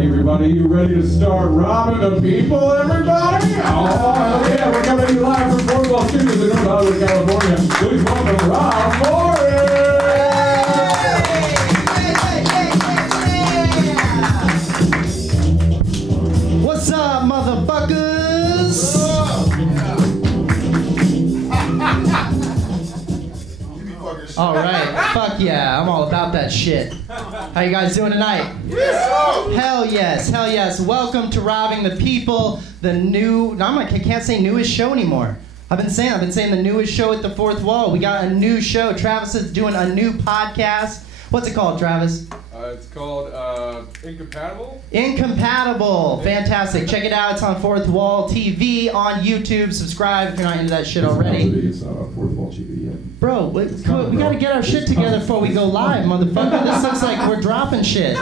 right, everybody, you ready to start robbing the people, everybody? Oh, yeah, we're coming to you live from Boardwalk Studios in North Hollywood, California. Please welcome Rob Morris! What's up, motherfuckers? All right, fuck yeah, I'm all about that shit. How you guys doing tonight? Hell yes, hell yes. Welcome to Robbing the People, the new, I can't say newest show anymore. I've been saying the newest show at the fourth wall. We got a new show. Travis is doing a new podcast. What's it called, Travis? It's called Incompatible. Incompatible. Fantastic. Check it out. It's on Fourth Wall TV on YouTube. Subscribe if you're not into that shit already. It's Fourth Wall TV yet. Bro, we got to get our shit together before we go live, motherfucker. This looks like we're dropping shit.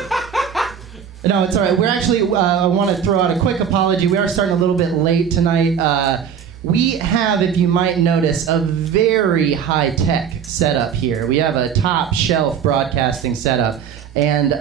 No, it's all right. We're actually, I want to throw out a quick apology. We are starting a little bit late tonight. We have, if you might notice, a very high-tech setup here. We have a top-shelf broadcasting setup. And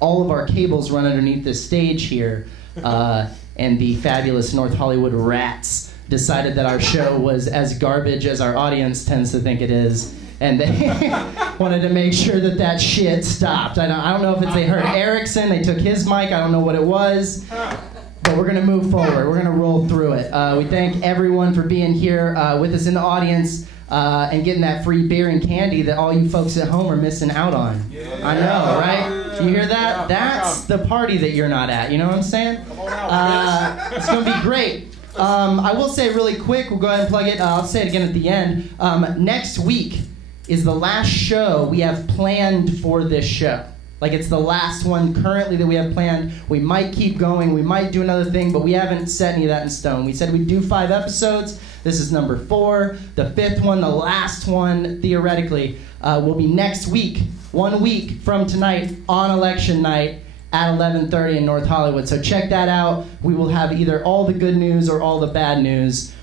all of our cables run underneath this stage here. And the fabulous North Hollywood rats decided that our show was as garbage as our audience tends to think it is. And they wanted to make sure that that shit stopped. I don't know if they heard Erickson, they took his mic, I don't know what it was. But we're going to move forward. We're going to roll through it. We thank everyone for being here with us in the audience. And getting that free beer and candy that all you folks at home are missing out on. Yeah. I know, right? You hear that? That's the party that you're not at. You know what I'm saying? Come on out, it's going to be great. I will say really quick, we'll go ahead and plug it. I'll say it again at the end. Next week is the last show we have planned for this show. Like, it's the last one currently that we have planned. We might keep going. We might do another thing, but we haven't set any of that in stone. We said we'd do 5 episodes. This is number 4. The 5th one, the last one, theoretically, will be next week, 1 week from tonight, on election night at 11:30 in North Hollywood. So check that out. We will have either all the good news or all the bad news,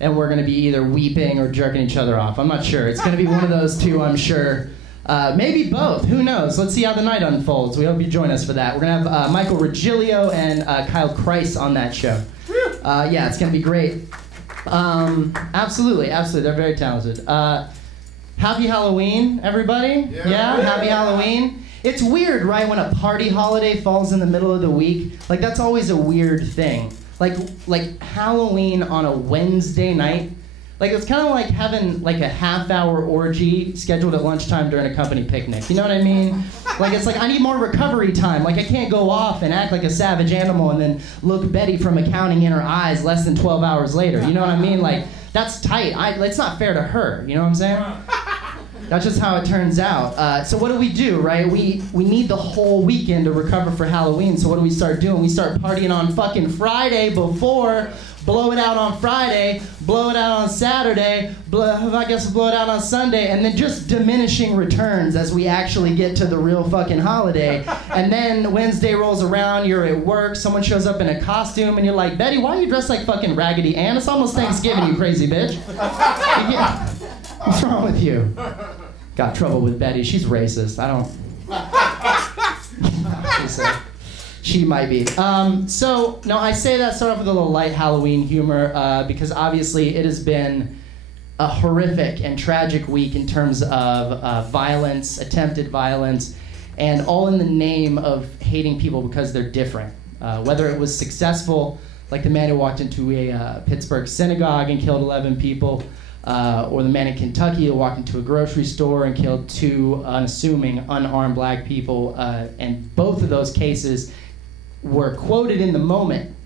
and we're going to be either weeping or jerking each other off. I'm not sure. It's going to be one of those two, I'm sure. Maybe both. Who knows? Let's see how the night unfolds. We hope you join us for that. We're going to have Michael Regilio and Kyle Kreis on that show. Yeah, it's going to be great. Absolutely. They're very talented. Happy Halloween, everybody. Yeah, happy Halloween. It's weird, right, when a party holiday falls in the middle of the week. Like, that's always a weird thing. Like Halloween on a Wednesday night. Like, it's kind of like having, like, a half-hour orgy scheduled at lunchtime during a company picnic. You know what I mean? Like, it's like, I need more recovery time. Like, I can't go off and act like a savage animal and then look Betty from accounting in her eyes less than 12 hours later. You know what I mean? Like, that's tight. It's not fair to her. You know what I'm saying? That's just how it turns out. So what do, right? We need the whole weekend to recover for Halloween. So what do we start doing? We start partying on fucking Friday before... Blow it out on Friday, blow it out on Saturday, blow it out on Sunday, and then just diminishing returns as we actually get to the real fucking holiday. And then Wednesday rolls around, you're at work, someone shows up in a costume, and you're like, Betty, why are you dressed like fucking Raggedy Ann? It's almost Thanksgiving, you crazy bitch. What's wrong with you? Got trouble with Betty. She's racist. I don't... She might be. So, no, I say that start off with a little light Halloween humor because obviously it has been a horrific and tragic week in terms of violence, attempted violence, and all in the name of hating people because they're different. Whether it was successful, like the man who walked into a Pittsburgh synagogue and killed 11 people, or the man in Kentucky who walked into a grocery store and killed 2 unassuming, unarmed black people, and both of those cases were quoted in the moment,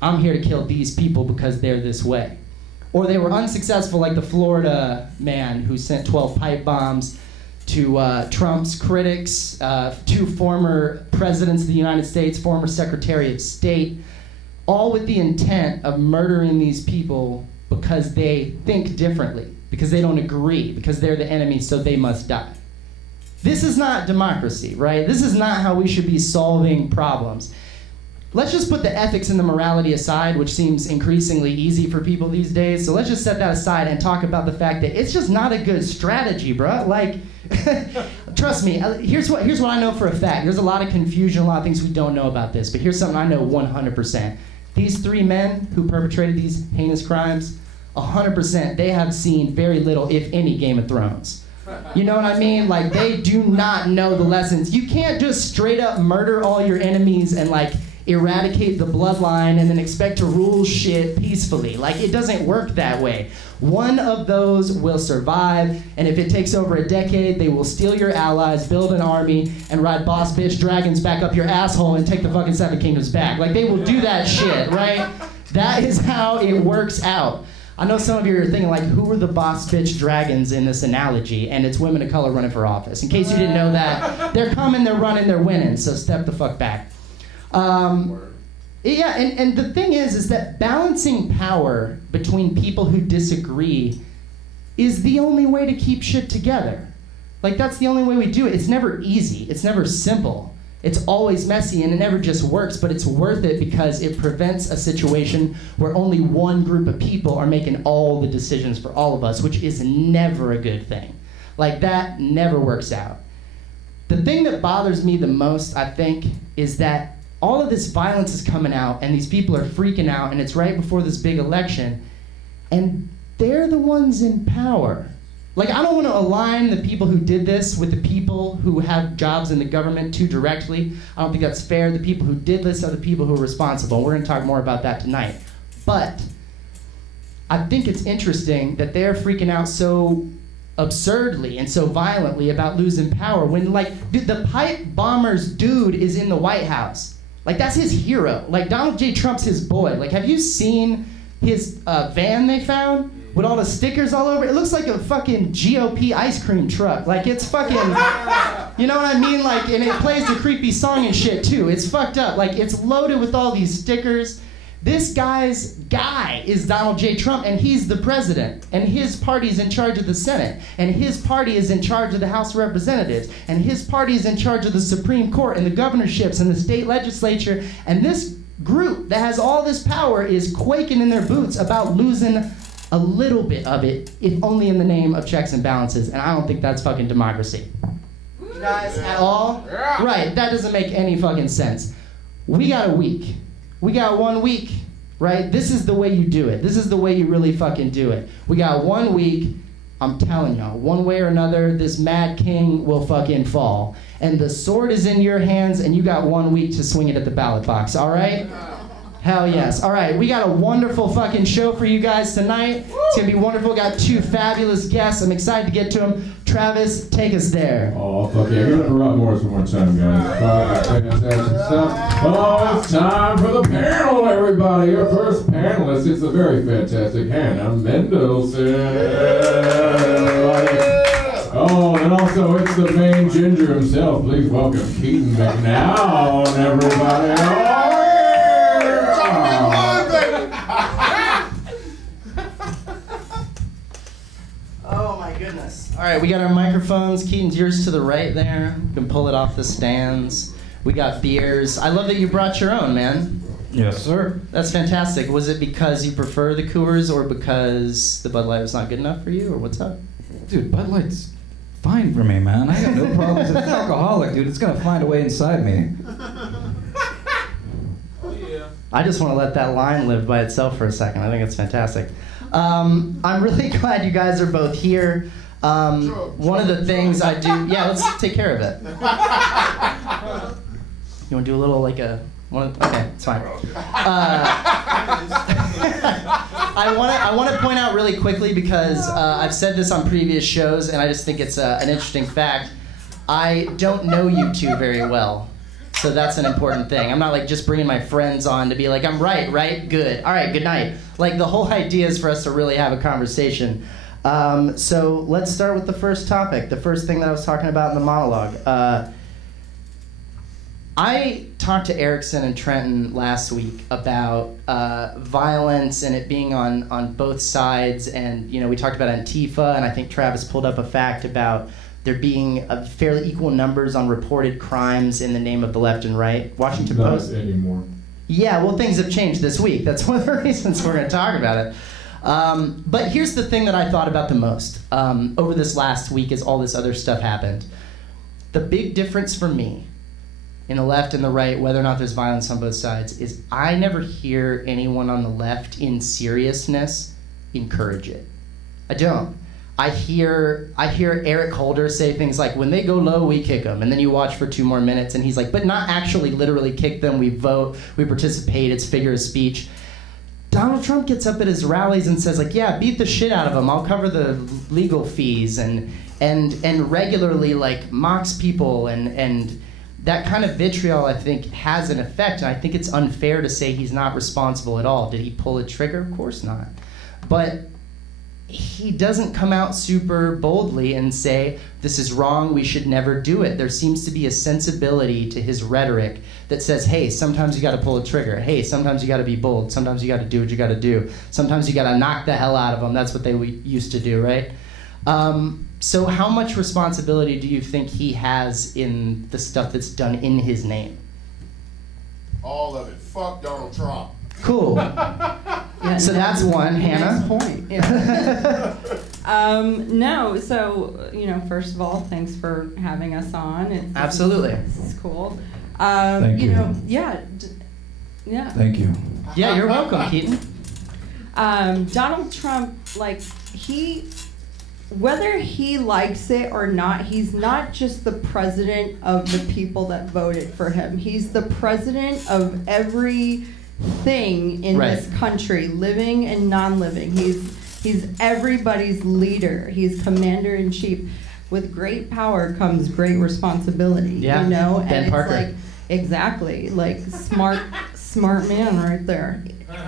I'm here to kill these people because they're this way. Or they were unsuccessful, like the Florida man who sent 12 pipe bombs to Trump's critics, 2 former presidents of the United States, former Secretary of State, all with the intent of murdering these people because they think differently, because they don't agree, because they're the enemy, so they must die. This is not democracy, right? This is not how we should be solving problems. Let's just put the ethics and the morality aside, which seems increasingly easy for people these days. So let's just set that aside and talk about the fact that it's just not a good strategy, bruh. Like, trust me, here's what I know for a fact. There's a lot of confusion, a lot of things we don't know about this, but here's something I know 100%. These 3 men who perpetrated these heinous crimes, 100%, they have seen very little, if any, Game of Thrones. You know what I mean? Like, they do not know the lessons. You can't just straight up murder all your enemies and, like, eradicate the bloodline and then expect to rule shit peacefully. Like, it doesn't work that way. One of those will survive, and if it takes over a decade, they will steal your allies, build an army, and ride boss bitch dragons back up your asshole and take the fucking 7 kingdoms back. Like, they will do that shit, right? That is how it works out. I know some of you are thinking, like, who are the boss bitch dragons in this analogy? And it's women of color running for office. In case you didn't know that, they're coming, they're running, they're winning, so step the fuck back. Yeah, and the thing is that balancing power between people who disagree is the only way to keep shit together. Like, that's the only way we do it. It's never easy. It's never simple. It's always messy, and it never just works, but it's worth it because it prevents a situation where only one group of people are making all the decisions for all of us, which is never a good thing. Like, that never works out. The thing that bothers me the most, I think, is that all of this violence is coming out, and these people are freaking out, and it's right before this big election, and they're the ones in power. Like, I don't want to align the people who did this with the people who have jobs in the government too directly. I don't think that's fair. The people who did this are the people who are responsible. We're going to talk more about that tonight. But I think it's interesting that they're freaking out so absurdly and so violently about losing power when, like, dude, the pipe bombers dude is in the White House. Like, that's his hero. Like, Donald J. Trump's his boy. Like, have you seen his van they found with all the stickers all over it? It looks like a fucking GOP ice cream truck. Like, it's fucking, you know what I mean? Like, and it plays the creepy song and shit, too. It's fucked up. Like, it's loaded with all these stickers. This guy's guy is Donald J. Trump, and he's the president, and his party's in charge of the Senate, and his party is in charge of the House of Representatives, and his party is in charge of the Supreme Court and the governorships and the state legislature, and this group that has all this power is quaking in their boots about losing a little bit of it, if only in the name of checks and balances, and I don't think that's fucking democracy. You guys, at all? Right, that doesn't make any fucking sense. We got a week. We got 1 week, right? This is the way you do it. This is the way you really fucking do it. We got 1 week. I'm telling y'all, one way or another, this mad king will fucking fall. And the sword is in your hands, and you got 1 week to swing it at the ballot box, all right? Hell yes. All right, we got a wonderful fucking show for you guys tonight. It's going to be wonderful. We got 2 fabulous guests. I'm excited to get to them. Travis, take us there. Oh, fuck yeah. Give it up for Rob Morris one more time, guys. Fantastic stuff. Oh, it's time for the panel, everybody. Your first panelist is the very fantastic Hannah Mendelson. Oh, and also it's the main ginger himself. Please welcome Keaton McNown, everybody. Oh, oh my goodness. All right, we got our microphones. Keaton's yours to the right there. You can pull it off the stands. We got beers. I love that you brought your own, man. Yes, sir. That's fantastic. Was it because you prefer the Coors or because the Bud Light was not good enough for you, or what's up? Dude, Bud Light's fine for me, man. I got no problems. It's alcoholic, dude. It's going to find a way inside me. I just want to let that line live by itself for a second. I think it's fantastic. I'm really glad you guys are both here. One of the things I do... Yeah, let's take care of it. You want to do a little, like a... Okay, it's fine. I want to point out really quickly, because I've said this on previous shows, and I just think it's an interesting fact. I don't know you two very well. So that's an important thing. I'm not like just bringing my friends on to be like, I'm right, good. All right, good night. Like, the whole idea is for us to really have a conversation. So let's start with the first topic, the first thing that I was talking about in the monologue. I talked to Erickson and Trenton last week about violence and it being on both sides. And, you know, we talked about Antifa, and I think Travis pulled up a fact about there being fairly equal numbers on reported crimes in the name of the left and right. Washington Post. Not anymore. Yeah, well, things have changed this week. That's one of the reasons we're going to talk about it. But here's the thing that I thought about the most over this last week as all this other stuff happened. The big difference for me in the left and the right, whether or not there's violence on both sides, is I never hear anyone on the left in seriousness encourage it. I don't. I hear Eric Holder say things like, when they go low, we kick them. And then you watch for 2 more minutes and he's like, but not actually literally kick them. We vote, we participate, it's figure of speech. Donald Trump gets up at his rallies and says like, yeah, beat the shit out of them. I'll cover the legal fees and regularly like mocks people and that kind of vitriol I think has an effect. And I think it's unfair to say he's not responsible at all. Did he pull a trigger? Of course not. But he doesn't come out super boldly and say, this is wrong, we should never do it. There seems to be a sensibility to his rhetoric that says, hey, sometimes you gotta pull a trigger. Hey, sometimes you gotta be bold. Sometimes you gotta do what you gotta do. Sometimes you gotta knock the hell out of them. That's what they used to do, right? So how much responsibility do you think he has in the stuff that's done in his name? All of it. Fuck Donald Trump. Cool. Yeah, so that's one, Hannah. Nice point. Yeah. No, so first of all, thanks for having us on. Absolutely. This is cool. Thank you. Yeah. Thank you. Yeah, you're welcome, Keaton. Donald Trump, whether he likes it or not, he's not just the president of the people that voted for him. He's the president of everything in this country, living and non-living. He's everybody's leader. He's commander-in-chief. With great power comes great responsibility. Yeah. And Ben it's Parker. Exactly, smart man right there.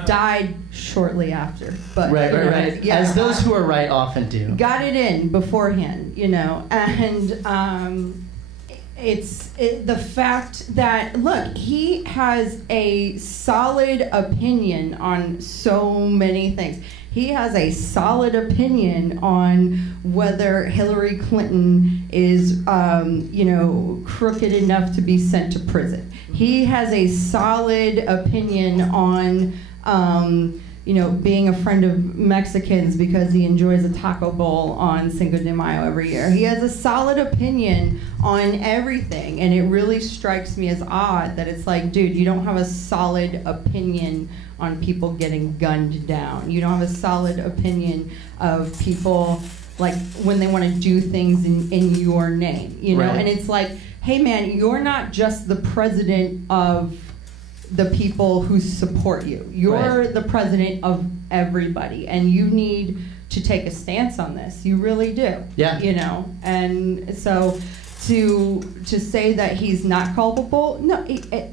Died shortly after, but right. Yeah, as those who are right often do. Got it in beforehand, and it's the fact that look, he has a solid opinion on so many things. He has a solid opinion on whether Hillary Clinton is, crooked enough to be sent to prison. He has a solid opinion on, being a friend of Mexicans because he enjoys a taco bowl on Cinco de Mayo every year. He has a solid opinion on everything, and it really strikes me as odd that it's like, dude, you don't have a solid opinion on people getting gunned down. You don't have a solid opinion of people like when they want to do things in your name, Right. And it's like, hey man, you're not just the president of the people who support you. You're the president of everybody, and you need to take a stance on this. You really do. Yeah. And so to say that he's not culpable, no,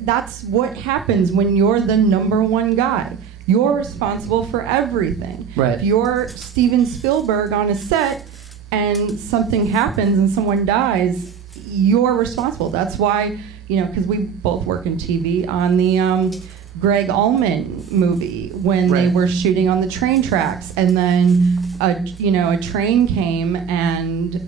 that's what happens when you're the number one guy. You're responsible for everything. Right. If you're Steven Spielberg on a set and something happens and someone dies, you're responsible. That's why, because we both work in TV, on the Greg Allman movie when they were shooting on the train tracks, and then a train came and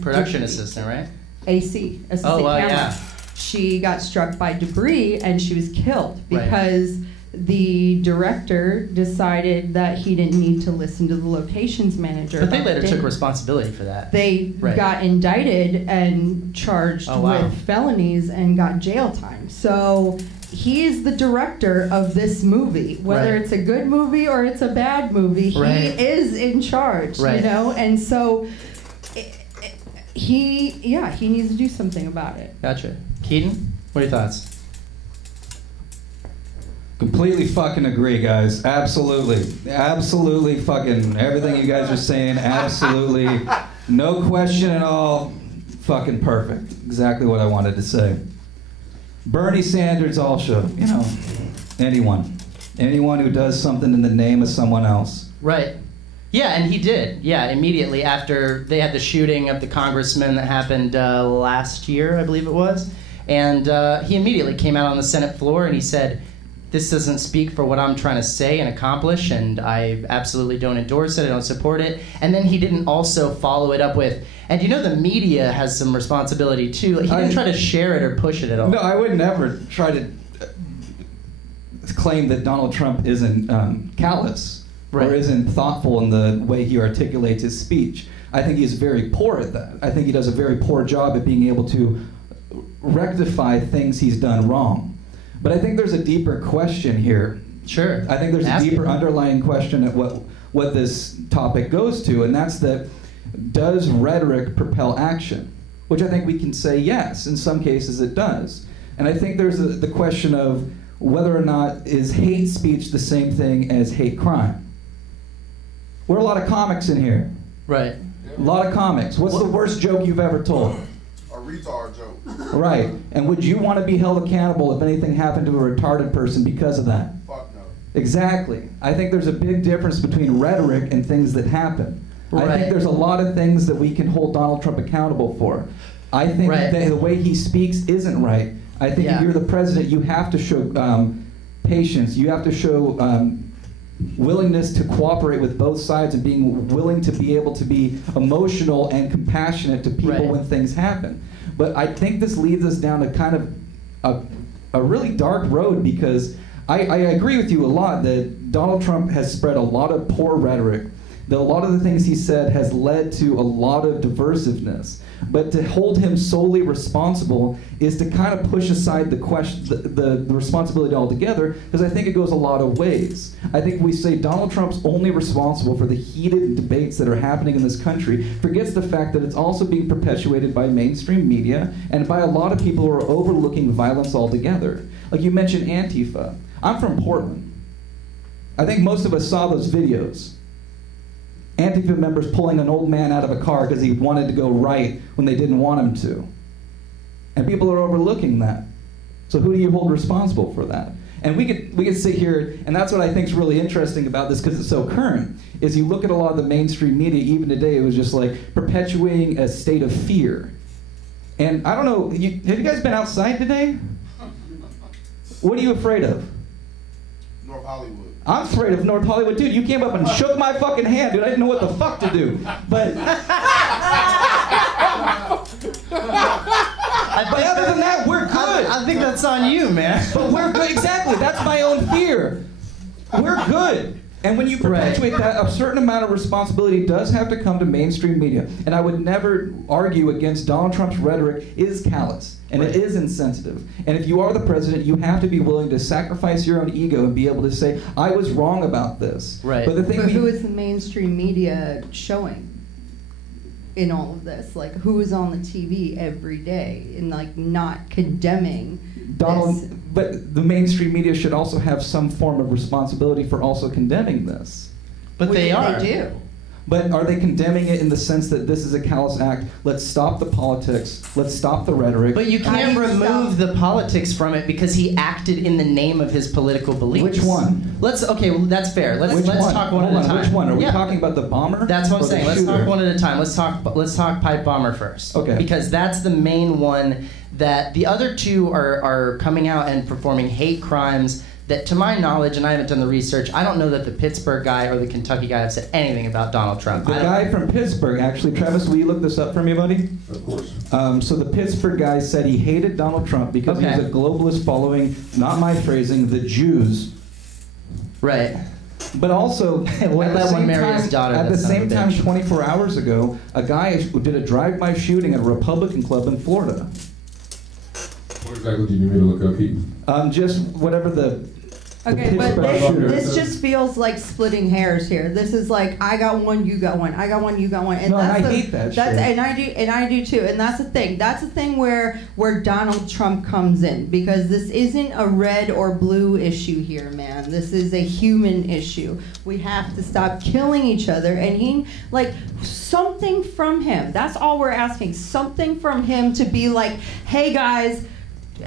Production assistant, right? AC, assistant wow, camera. yeah. She got struck by debris and she was killed because the director decided that he didn't need to listen to the locations manager. But they later took responsibility for that. They got indicted and charged with felonies and got jail time. So he is the director of this movie. Whether it's a good movie or it's a bad movie, he is in charge, And so he needs to do something about it. Gotcha. Keaton, what are your thoughts? Completely fucking agree, guys. Absolutely fucking everything you guys are saying, absolutely. No question at all. Fucking perfect. Exactly what I wanted to say. Bernie Sanders also, anyone who does something in the name of someone else. Right. Yeah, and he did. Yeah, immediately after they had the shooting of the congressman that happened last year, I believe it was. And he immediately came out on the Senate floor and he said, this doesn't speak for what I'm trying to say and accomplish, and I absolutely don't endorse it, I don't support it. And then he didn't also follow it up with, and the media has some responsibility too. He didn't try to share it or push it at all. No, I would never try to claim that Donald Trump isn't callous or isn't thoughtful in the way he articulates his speech. I think he's very poor at that. I think he does a very poor job at being able to rectify things he's done wrong. But I think there's a deeper question here. Sure. I think there's a deeper underlying question at what this topic goes to, and that's that, does rhetoric propel action? Which I think we can say yes, in some cases it does. And I think there's the question of whether or not is hate speech the same thing as hate crime. We're a lot of comics in here. Right. A lot of comics. What's the worst joke you've ever told? A retard joke. Right. And would you want to be held accountable if anything happened to a retarded person because of that? Fuck no. Exactly. I think there's a big difference between rhetoric and things that happen. Right. I think there's a lot of things that we can hold Donald Trump accountable for. I think that the way he speaks isn't right. I think if you're the president, you have to show patience. You have to show willingness to cooperate with both sides and being willing to be able to be emotional and compassionate to people when things happen. But I think this leads us down a kind of a really dark road, because I agree with you a lot that Donald Trump has spread a lot of poor rhetoric, that a lot of the things he said has led to a lot of diversiveness. But to hold him solely responsible is to kind of push aside the question, the responsibility altogether, because I think it goes a lot of ways. I think we say Donald Trump's only responsible for the heated debates that are happening in this country, forgets the fact that it's also being perpetuated by mainstream media and by a lot of people who are overlooking violence altogether. Like you mentioned Antifa. I'm from Portland. I think most of us saw those videos. Antifa members pulling an old man out of a car because he wanted to go right when they didn't want him to. And people are overlooking that. So who do you hold responsible for that? And we could sit here, and that's what I think is really interesting about this, because it's so current, is you look at a lot of the mainstream media, even today, it was just like perpetuating a state of fear. And I don't know, have you guys been outside today? What are you afraid of? North Hollywood. I'm afraid of North Hollywood. Dude, you came up and shook my fucking hand, dude. I didn't know what the fuck to do. But other than that, we're good. I think that's on you, man. But we're good. Exactly. That's my own fear. We're good. And when you perpetuate that, a certain amount of responsibility does have to come to mainstream media. And I would never argue against Donald Trump's rhetoric is callous. And it is insensitive. And if you are the president, you have to be willing to sacrifice your own ego and be able to say, I was wrong about this. Right. But the thing who is the mainstream media showing in all of this? Like, who is on the TV every day and, like, not condemning this? But the mainstream media should also have some form of responsibility for also condemning this. But they are. They do. But are they condemning it in the sense that this is a callous act? Let's stop the politics. Let's stop the rhetoric. But you can't remove the politics from it because he acted in the name of his political beliefs. Which one? Okay, well, that's fair. Let's talk one at a time. Which one? Are we talking about the bomber? That's what I'm saying. Let's shooter? talk one at a time. Let's talk pipe bomber first. Okay. Because that's the main one that the other two are coming out and performing hate crimes that, to my knowledge, and I haven't done the research, I don't know that the Pittsburgh guy or the Kentucky guy have said anything about Donald Trump. The guy from Pittsburgh, actually, Travis, will you look this up for me, buddy? Of course. So the Pittsburgh guy said he hated Donald Trump because he was a globalist following, not my phrasing, the Jews. Right. But also, at the same time, 24 hours ago, a guy did a drive-by shooting at a Republican club in Florida. What exactly do you need me to look up, Keaton? Just whatever the... Okay, but this just feels like splitting hairs here. This is like, I got one, you got one. I got one, you got one. And no, I hate that shit. And I do too. And that's the thing. That's the thing where Donald Trump comes in, because this isn't a red or blue issue here, man. This is a human issue. We have to stop killing each other. And he, like, something from him. That's all we're asking. Something from him to be like, hey guys,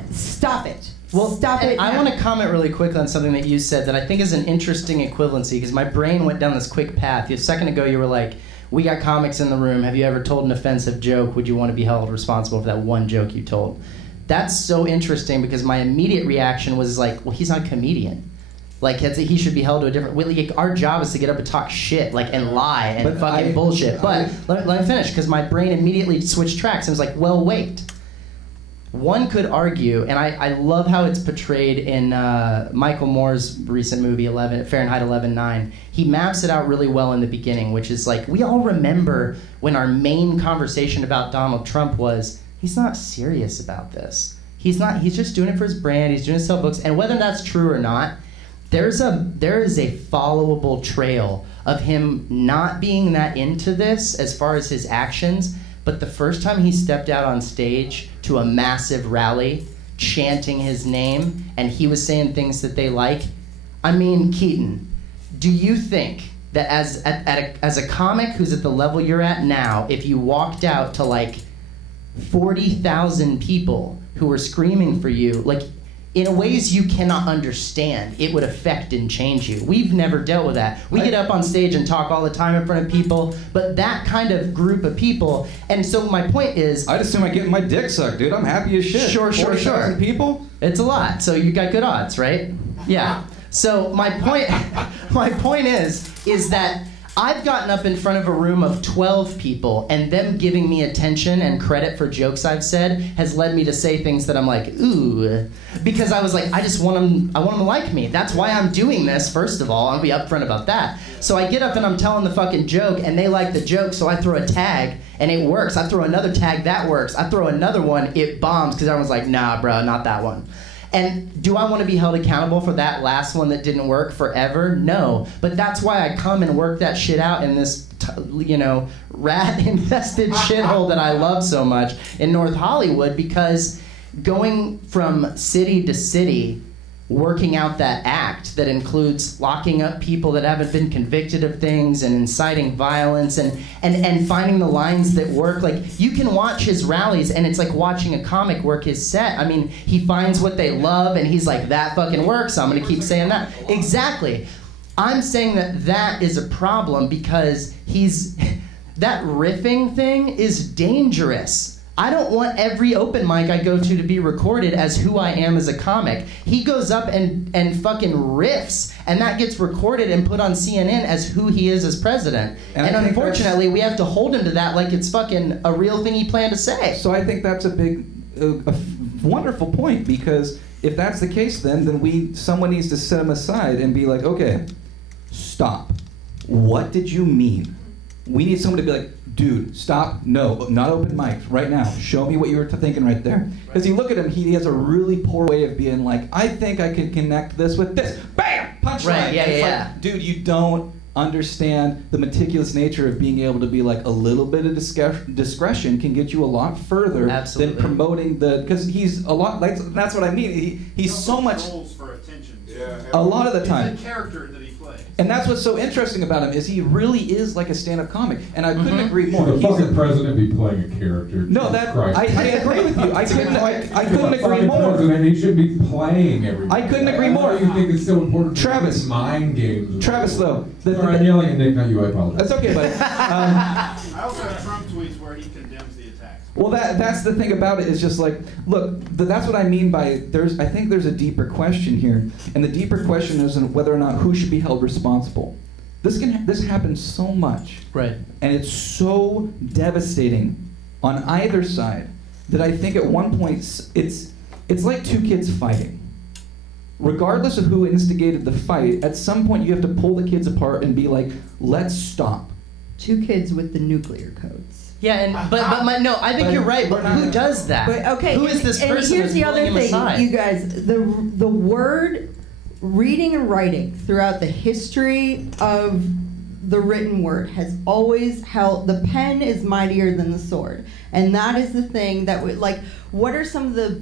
stop it. Well, stop it. I want to comment really quick on something that you said that I think is an interesting equivalency, because my brain went down this quick path. A second ago, you were like, we got comics in the room. Have you ever told an offensive joke? Would you want to be held responsible for that one joke you told? That's so interesting, because my immediate reaction was like, well, he's not a comedian. Like, he should be held to a different... Like, our job is to get up and talk shit, like, and lie and bullshit. But let me finish, because my brain immediately switched tracks and was like, well, wait. one could argue, and I love how it's portrayed in Michael Moore's recent movie, Fahrenheit 11/9. He maps it out really well in the beginning, which is like, we all remember when our main conversation about Donald Trump was, he's not serious about this. He's just doing it for his brand, he's doing it to sell books, and whether that's true or not, there is a followable trail of him not being that into this as far as his actions, but the first time he stepped out on stage to a massive rally, chanting his name, and he was saying things that they like. I mean, Keaton, do you think that as a comic who's at the level you're at now, if you walked out to like 40,000 people who were screaming for you, like in ways you cannot understand, it would affect and change you? We've never dealt with that. We get up on stage and talk all the time in front of people, but that kind of group of people, and so my point is... I'd assume I get my dick sucked, dude. I'm happy as shit. Sure. 40,000 people? It's a lot, so you got good odds, right? Yeah. So my point is that I've gotten up in front of a room of 12 people, and them giving me attention and credit for jokes I've said has led me to say things that I'm like, ooh, because I was like, I want them to like me. That's why I'm doing this, first of all. I'll be upfront about that. So I get up and I'm telling the fucking joke, and they like the joke, so I throw a tag, and it works. I throw another tag, that works. I throw another one, it bombs, because everyone's like, nah, bro, not that one. And do I want to be held accountable for that last one that didn't work forever? No. But that's why I come and work that shit out in this, rat-infested shithole that I love so much in North Hollywood, because going from city to city, working out that act that includes locking up people that haven't been convicted of things and inciting violence and finding the lines that work. Like, you can watch his rallies and it's like watching a comic work his set. I mean, he finds what they love and he's like, that fucking works, so I'm gonna keep saying that. Exactly. I'm saying that is a problem because that riffing thing is dangerous. I don't want every open mic I go to be recorded as who I am as a comic. He goes up and fucking riffs, and that gets recorded and put on CNN as who he is as president. And unfortunately, we have to hold him to that like it's fucking a real thing he planned to say. So I think that's a wonderful point, because if that's the case, then someone needs to set him aside and be like, okay, stop. What did you mean? We need someone to be like, dude, stop, no, not open mic, right now. Show me what you were thinking right there. Because you look at him, he has a really poor way of being like, I think I can connect this with this. Bam! Punchline! Right, yeah. Like, dude, you don't understand the meticulous nature of being able to be like, a little bit of discretion can get you a lot further than promoting because he's a lot, that's what I mean. He's so much... for attention. Yeah. A lot of the time. It's a character that he plays. And that's what's so interesting about him, is he really is like a stand-up comic. And I couldn't agree more. Should the fucking president be playing a character? No, I agree with you. I couldn't agree more. President, he should be playing everything. I couldn't agree more. Why do you think it's so important? Travis, mind games. Travis, though. Sorry, I'm yelling at Nick, not you. I apologize. That's okay, buddy. I also have Trump tweets where he condemns the attacks. Well, that's the thing about it, is just like, look, that's what I mean by I think there's a deeper question here, and the deeper question isn't whether or not who should be held responsible. This happens so much, right? And it's so devastating on either side that I think at one point it's like two kids fighting. Regardless of who instigated the fight, at some point you have to pull the kids apart and be like, let's stop. Two kids with the nuclear codes. Yeah, but I think you're right. But who does that? But, okay, who is this person? And here's the other thing, aside? you guys. The word reading and writing throughout the history of the written word has always held. The pen is mightier than the sword, and that is the thing that would like. What are some of the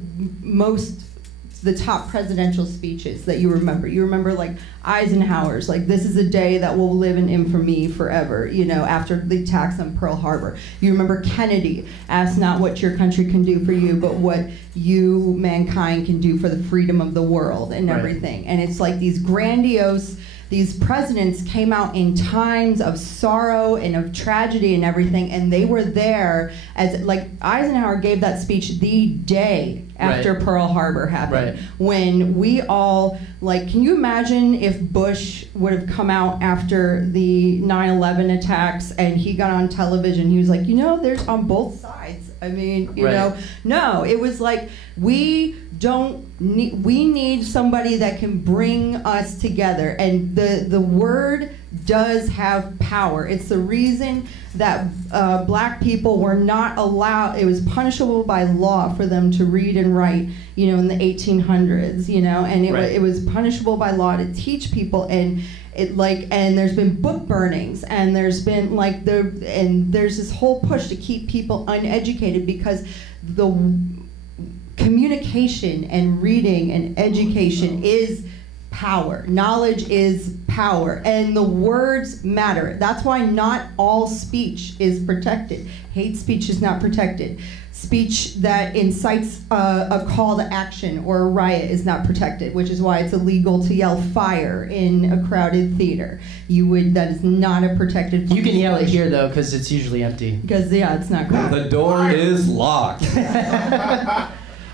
top presidential speeches that you remember? You remember like Eisenhower's, like, this is a day that will live in infamy forever, after the attacks on Pearl Harbor. You remember Kennedy, ask not what your country can do for you, but what you, mankind, can do for the freedom of the world and everything. And it's like these grandiose, these presidents came out in times of sorrow and of tragedy and everything, and they were there as, like, Eisenhower gave that speech the day after Pearl Harbor happened. When we all, like, can you imagine if Bush would have come out after the 9/11 attacks and he got on television, he was like, there's on both sides I mean, you Right. know, no, it was like we need somebody that can bring us together, and the word does have power. It's the reason that black people were not allowed, it was punishable by law for them to read and write, you know, in the 1800s, you know, and it was punishable by law to teach people, and and there's been book burnings, and there's been there's this whole push to keep people uneducated, because the communication and reading and education is power. Knowledge is power, and the words matter. That's why not all speech is protected. Hate speech is not protected. Speech that incites a call to action or a riot is not protected, which is why it's illegal to yell fire in a crowded theater. That is not a protected. You can yell it here though, because it's usually empty. Because it's not crowded. The door is locked.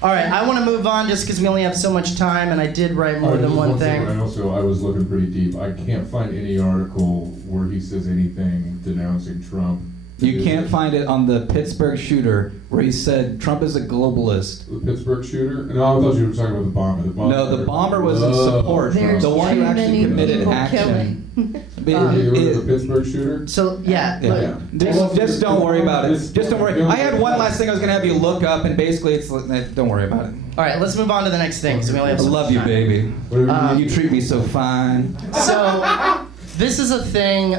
All right, I want to move on just because we only have so much time, and I did write more than one thing. I was looking pretty deep. I can't find any article where he says anything denouncing Trump. You can't find it on the Pittsburgh shooter where he said Trump is a globalist. The Pittsburgh shooter? No, I thought you were talking about the bomber. No, the bomber was in support. There's The one who actually committed action. The Pittsburgh shooter? So, yeah. Just don't worry about it. Just don't worry. I had one last thing I was going to have you look up, and basically it's like, don't worry about it. All right, let's move on to the next thing, because we only have I so much love you, time. baby. You treat me so fine. So, this is a thing,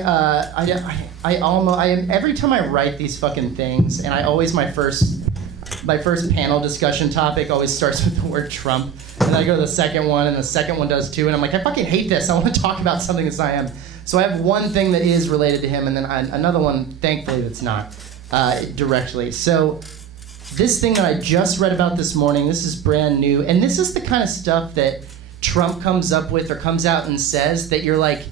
every time I write these fucking things, and I always, my first panel discussion topic always starts with the word Trump, and then I go to the second one, and the second one does too, and I'm like, I fucking hate this, I want to talk about something that's I am. So I have one thing that is related to him, and then another one, thankfully, that's not directly. So, this thing that I just read about this morning, this is brand new, and this is the kind of stuff that Trump comes up with or comes out and says that you're like,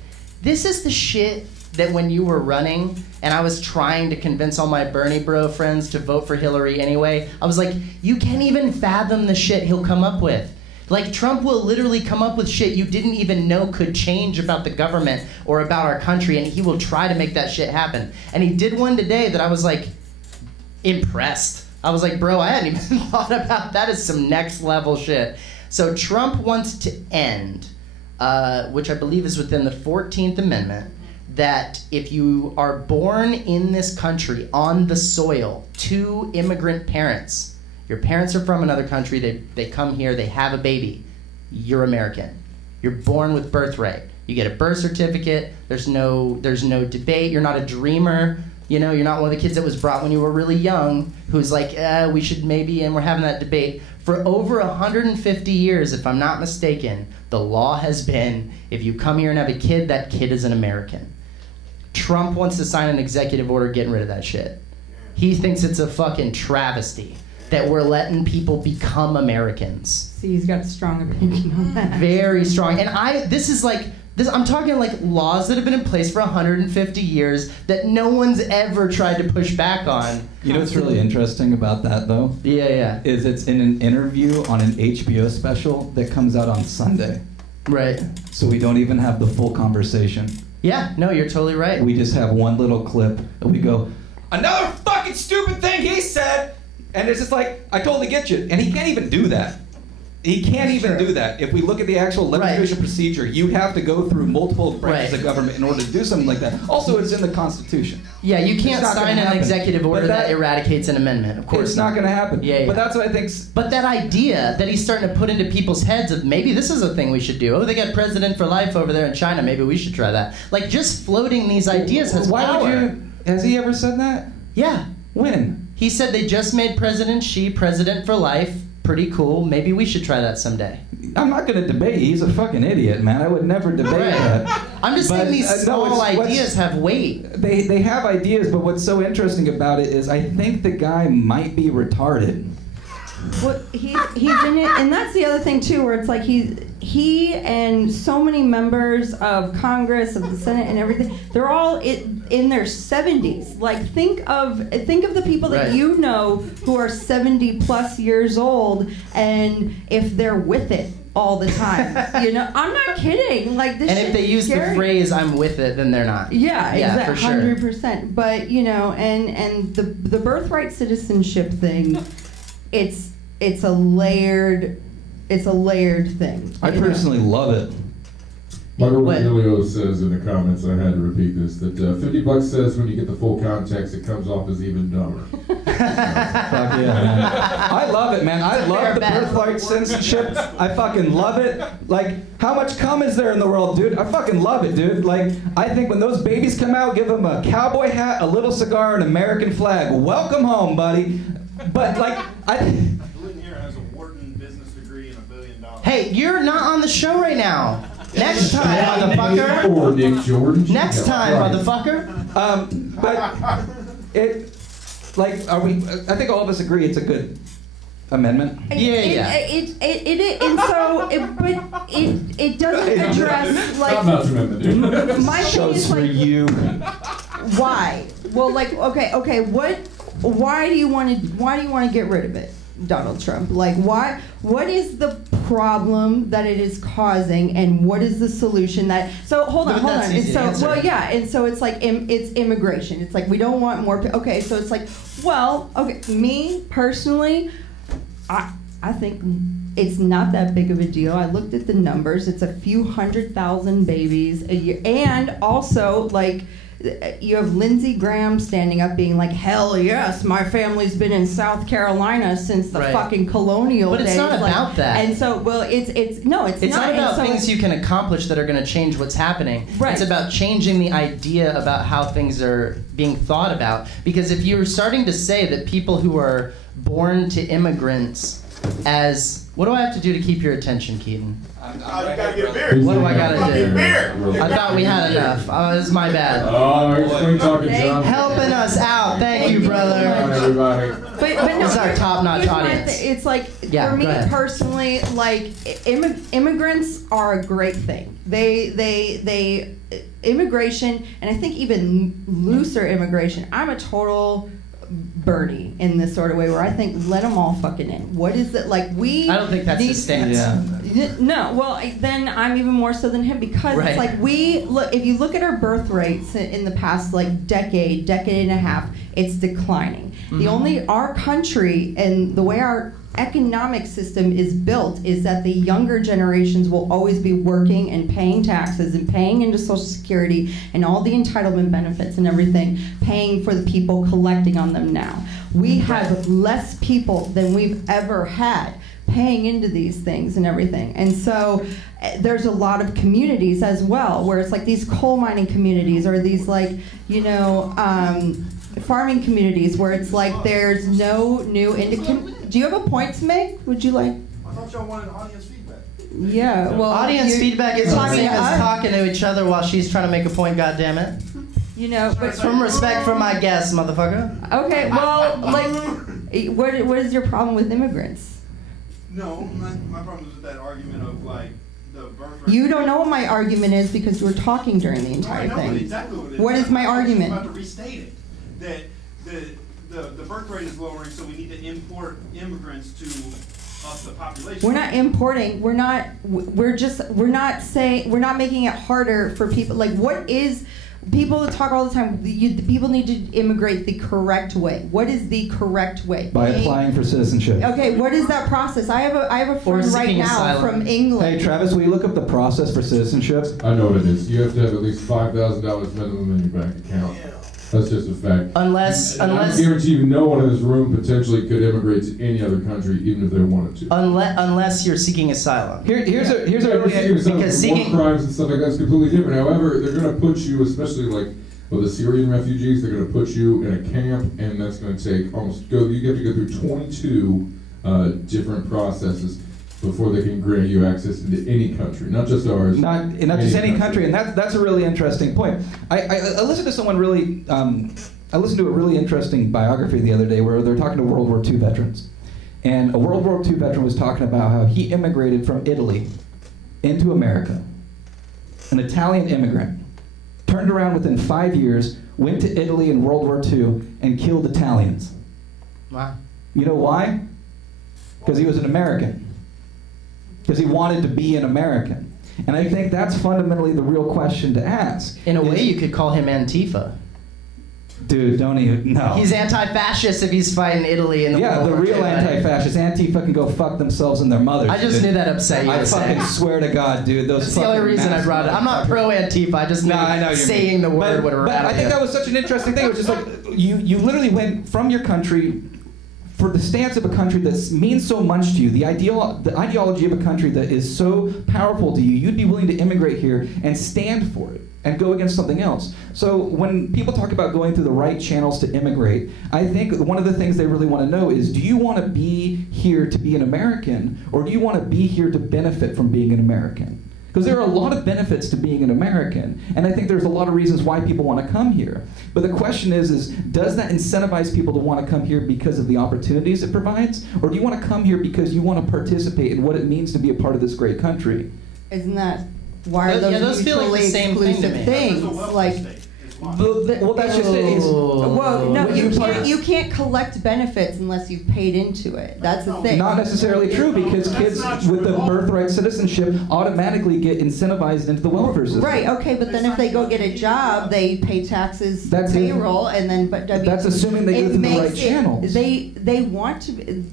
this is the shit that when you were running and I was trying to convince all my Bernie bro friends to vote for Hillary anyway, I was like, you can't even fathom the shit he'll come up with. Like, Trump will literally come up with shit you didn't even know could change about the government or about our country, and he will try to make that shit happen. And he did one today that I was like, impressed. I was like, bro, I hadn't even thought about that as some next level shit. So Trump wants to end, which I believe is within the 14th Amendment, that if you are born in this country on the soil to immigrant parents, your parents are from another country, they come here, they have a baby, you're American. You're born with birthright. You get a birth certificate, there's no debate, you're not a dreamer, you know, you're not one of the kids that was brought when you were really young, who's like, we should maybe, and we're having that debate. For over 150 years, if I'm not mistaken, the law has been, if you come here and have a kid, that kid is an American. Trump wants to sign an executive order getting rid of that shit. He thinks it's a fucking travesty that we're letting people become Americans. See, he's got a strong opinion on that. Very strong. And I'm talking like laws that have been in place for 150 years that no one's ever tried to push back on. You know what's really interesting about that, though? Yeah. Is it's in an interview on an HBO special that comes out on Sunday. Right. So we don't even have the full conversation. Yeah, no, you're totally right. We just have one little clip, and we go, another fucking stupid thing he said! And it's just like, I totally get you. And he can't even do that. He can't even do that. If we look at the actual legislation procedure, you have to go through multiple branches of government in order to do something like that. Also, it's in the Constitution. Yeah, you can't sign an executive order that eradicates an amendment. Of course it's not going to happen. Yeah. But that's what I think. But that idea that he's starting to put into people's heads of maybe this is a thing we should do. Oh, they got president for life over there in China. Maybe we should try that. Like, just floating these ideas has power. Has he ever said that? Yeah. When? He said they just made President Xi president for life. Pretty cool. Maybe we should try that someday. I'm not going to debate. He's a fucking idiot, man. I would never debate that. I'm just saying these small ideas have weight. They have ideas, but what's so interesting about it is I think the guy might be retarded. Well, he's in it, and that's the other thing too, where it's like he and so many members of Congress, of the Senate, and everything. They're all in their 70s. Like, think of the people that you know who are 70 plus years old, and if they're with it, all the time. You know, I'm not kidding. Like this. And if they use the phrase "I'm with it," then they're not. Yeah, exactly, for sure, 100%. But you know, and the birthright citizenship thing, it's a layered thing. I personally love it. Michael Emilio says in the comments, I had to repeat this, that $50 says when you get the full context, it comes off as even dumber. Fuck yeah, man. I love it, man. I love the birthright citizenship. I fucking love it. Like, how much cum is there in the world, dude? I fucking love it, dude. Like, I think when those babies come out, give them a cowboy hat, a little cigar, and an American flag. Welcome home, buddy. But, like, hey, you're not on the show right now. Next time, motherfucker. Or Nick Jordan. Next time, motherfucker. But it, like, are we? I think all of us agree it's a good amendment. It doesn't address like. I'm not amendment, dude. My thing is like, you. Why? Well, like, okay. Why do you want to get rid of it, Donald Trump? Like, why? What is the problem that it is causing, and what is the solution that? So hold on. And so, and so it's like it's immigration. It's like we don't want more. Okay, so it's like, well, okay. Me personally, I think it's not that big of a deal. I looked at the numbers. It's a few 100,000 babies a year, and also like. You have Lindsey Graham standing up being like, hell yes, my family's been in South Carolina since the fucking colonial days. But it's not about that. And so, well, it's not. It's not about things you can accomplish that are going to change what's happening. Right. It's about changing the idea about how things are being thought about. Because if you're starting to say that people who are born to immigrants as... What do I have to do to keep your attention, Keaton? You gotta get a beer. What do I gotta do? Beer. I thought we had enough. Oh, this is my bad. Oh, you're talking, John. Helping us out. Thank you, brother. Everybody. But no, this is our top-notch audience. It's like, for me personally, like, immigrants are a great thing. They immigration, and I think even looser immigration. I'm a total Bernie in this sort of way where I think let them all fucking in. What is it like? I don't think that's his stance. Yeah. No, well then I'm even more so than him because it's like if you look at our birth rates in the past like decade and a half, it's declining. Mm-hmm. Our country and the way our economic system is built is that the younger generations will always be working and paying taxes and paying into Social Security and all the entitlement benefits and everything, paying for the people collecting on them now. We have less people than we've ever had paying into these things and everything. And so there's a lot of communities as well where it's like these coal mining communities or these like, farming communities where it's like there's no new do you have a point to make? Would you like? I thought y'all wanted audience feedback. Yeah, well, audience feedback is the same as talking to each other while she's trying to make a point. goddammit. But from respect for my guests, motherfucker. Okay, well, like, what is your problem with immigrants? No, my problem is with that argument of like the birth rate. You don't know what my argument is because you were talking during the entire thing. Exactly what it is. What is my argument? I'm about to restate it. That the birth rate is lowering, so we need to import immigrants to up the population. We're not importing. We're not making it harder for people. Like, what is people talk all the time? The people need to immigrate the correct way. What is the correct way? By applying for citizenship. Okay, what is that process? I have a friend right now from England. Hey, Travis, will you look up the process for citizenship? I know what it is. You have to have at least $5,000 minimum in your bank account. That's just a fact. Unless I guarantee you, no one in this room potentially could immigrate to any other country, even if they wanted to. Unless you're seeking asylum. Here's a because seeking war crimes and stuff like that's completely different. However, they're going to put you, especially like with the Syrian refugees, they're going to put you in a camp, and that's going to take you have to go through 22 different processes before they can grant you access into any country, not just ours. Not just any country, and that's a really interesting point. I listened to someone really, I listened to a really interesting biography the other day where they're talking to World War II veterans. And a World War II veteran was talking about how he immigrated from Italy into America. An Italian immigrant, turned around within 5 years, went to Italy in World War II, and killed Italians. Wow. You know why? Because he was an American. because he wanted to be an American. And I think that's fundamentally the real question to ask. In a way, you could call him Antifa. Dude, don't even, no. He's anti-fascist if he's fighting Italy in the Yeah, the real anti-fascists. Antifa can go fuck themselves and their mothers. I just knew that upset you. I fucking swear to God, dude. That's the only reason I brought it. I'm not pro-Antifa. I just knew saying the word would have But I think that was such an interesting thing. It was just like, you literally went from your country for the stance of a country that means so much to you, the ideology of a country that is so powerful to you, you'd be willing to immigrate here and stand for it and go against something else. So when people talk about going through the right channels to immigrate, I think one of the things they really want to know is, do you want to be here to be an American, or do you want to be here to benefit from being an American? Because there are a lot of benefits to being an American, and I think there's a lot of reasons why people want to come here. But the question is does that incentivize people to want to come here because of the opportunities it provides, or do you want to come here because you want to participate in what it means to be a part of this great country? Isn't that why are those feel like the same exclusive things? Like, well, that's just it. Well, no, you can't collect benefits unless you've paid into it. That's the thing. Not necessarily true, because kids with the birthright citizenship automatically get incentivized into the welfare system. Right. Okay, but then if they go get a job, they pay taxes, payroll, and then that's assuming they go through the right channels. They want to.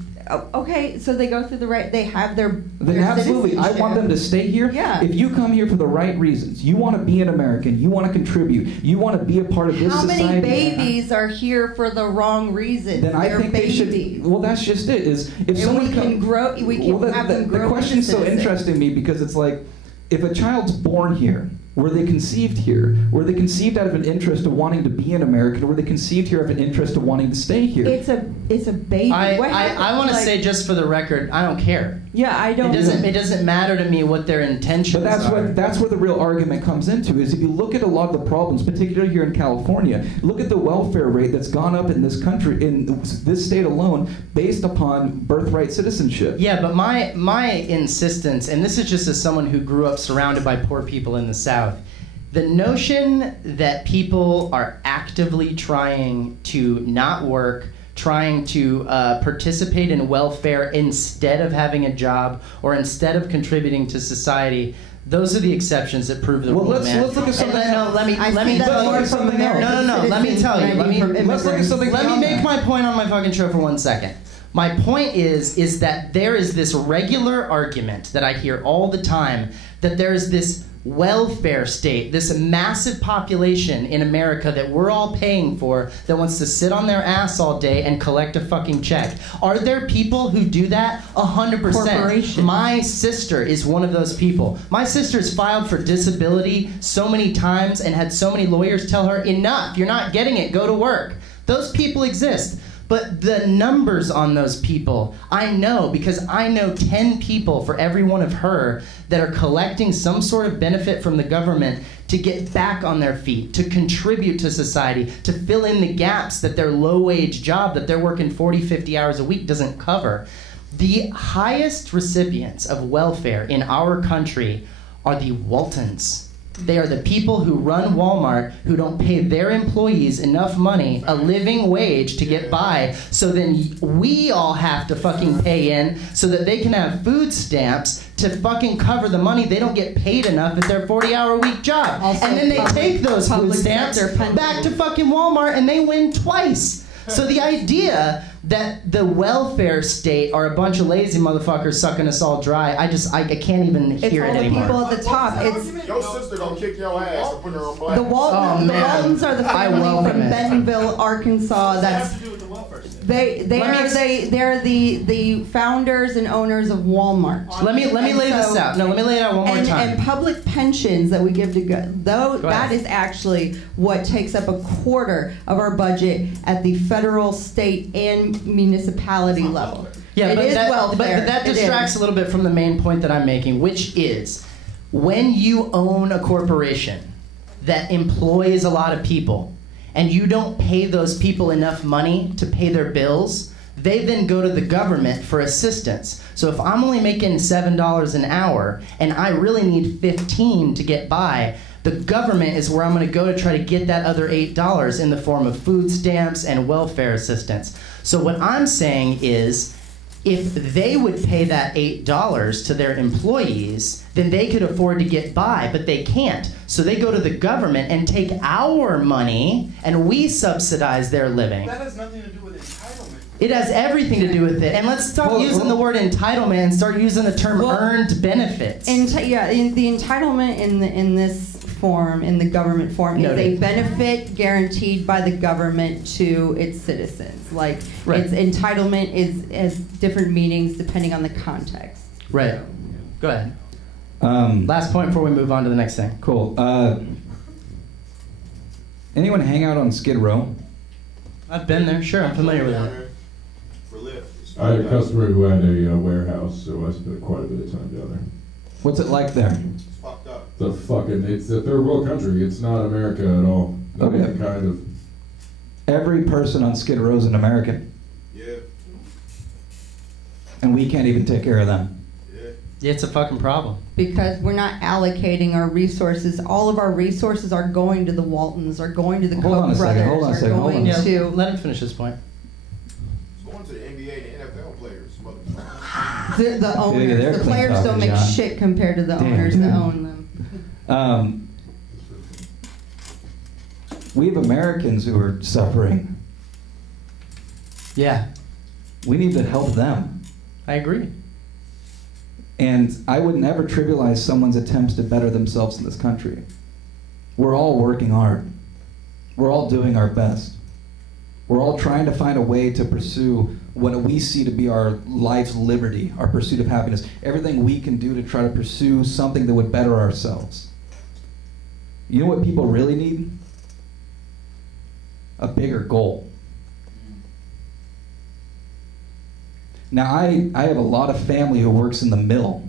Okay, so they go through the right. They have their. Then absolutely, I want them to stay here. Yeah. If you come here for the right reasons, you want to be an American, you want to contribute, you want to be a part of this society. How many babies are here for the wrong reasons? Then I think they should. Well, that's just it. Is if someone can grow, we can have them grow. The question's so interesting to me, because it's like, if a child's born here, were they conceived here? Were they conceived out of an interest of wanting to be an American, or were they conceived here out of an interest of wanting to stay here? It's a baby. I want to say, just for the record, I don't care. Yeah, I don't. It doesn't matter to me what their intentions are. But that's where the real argument comes into, is if you look at a lot of the problems, particularly here in California, look at the welfare rate that's gone up in this country, in this state alone, based upon birthright citizenship. Yeah, but my insistence, and this is just as someone who grew up surrounded by poor people in the South, the notion that people are actively trying to not work, trying to participate in welfare instead of having a job or instead of contributing to society, those are the exceptions that prove the rule, man. Let's look at something else. Let me tell you something else. No. Let me tell you. Let's look at something. Let me make my point on my fucking show for 1 second. My point is that there is this regular argument that I hear all the time, that there is this welfare state, this massive population in America that we're all paying for, that wants to sit on their ass all day and collect a fucking check. Are there people who do that? 100%. My sister is one of those people. My sister's filed for disability so many times and had so many lawyers tell her, enough, you're not getting it, go to work. Those people exist. But the numbers on those people, I know, because I know 10 people for every one of her that are collecting some sort of benefit from the government to get back on their feet, to contribute to society, to fill in the gaps that their low-wage job that they're working 40, 50 hours a week doesn't cover. The highest recipients of welfare in our country are the Waltons. They are the people who run Walmart, who don't pay their employees enough money, a living wage, to get by. So then we all have to fucking pay in so that they can have food stamps to fucking cover the money they don't get paid enough at their 40-hour-a-week job. Also, and then they take those food stamps back to fucking Walmart and they win twice. So the idea that the welfare state are a bunch of lazy motherfuckers sucking us all dry, I can't even hear it anymore. It's all the people at the top. Your sister gonna kick your ass and put her on blast. The Waltons are the family from Bentonville, Arkansas. That's have to do with the welfare state? they're the founders and owners of Walmart. Let me lay this out. No, let me lay it out one more time. And public pensions that we give to that is actually what takes up a quarter of our budget at the federal, state, and municipality level. Yeah, it is welfare. But that distracts a little bit from the main point that I'm making, which is when you own a corporation that employs a lot of people and you don't pay those people enough money to pay their bills, they then go to the government for assistance. So if I'm only making $7 an hour and I really need $15 to get by, the government is where I'm going to go to try to get that other $8 in the form of food stamps and welfare assistance. So what I'm saying is, if they would pay that $8 to their employees, then they could afford to get by, but they can't. So they go to the government and take our money, and we subsidize their living. That has nothing to do with entitlement. It has everything to do with it. And let's stop using the word entitlement and start using the term earned benefits. The entitlement in this form, in the government form, is a benefit guaranteed by the government to its citizens. Like, its entitlement has different meanings depending on the context. Right. Go ahead. Last point before we move on to the next thing. Cool. Anyone hang out on Skid Row? I've been there. Sure, I'm familiar with it. For lift. I had a customer who had a warehouse, so I spent quite a bit of time down there. What's it like there? It's fucked up. It's a third world country. It's not America at all. Okay. Kind of. Every person on Skid Row is an American. Yeah. And we can't even take care of them. Yeah, it's a fucking problem. Because we're not allocating our resources. All of our resources are going to the Waltons, are going to the Koch brothers, are going to... Let him finish this point. It's going to the NBA and NFL players, The owners. The players don't make shit compared to the owners that own them. We have Americans who are suffering. Yeah. We need to help them. I agree. And I would never trivialize someone's attempts to better themselves in this country. We're all working hard. We're all doing our best. We're all trying to find a way to pursue what we see to be our life's liberty, our pursuit of happiness. Everything we can do to try to pursue something that would better ourselves. You know what people really need? A bigger goal. Now, I have a lot of family who works in the mill.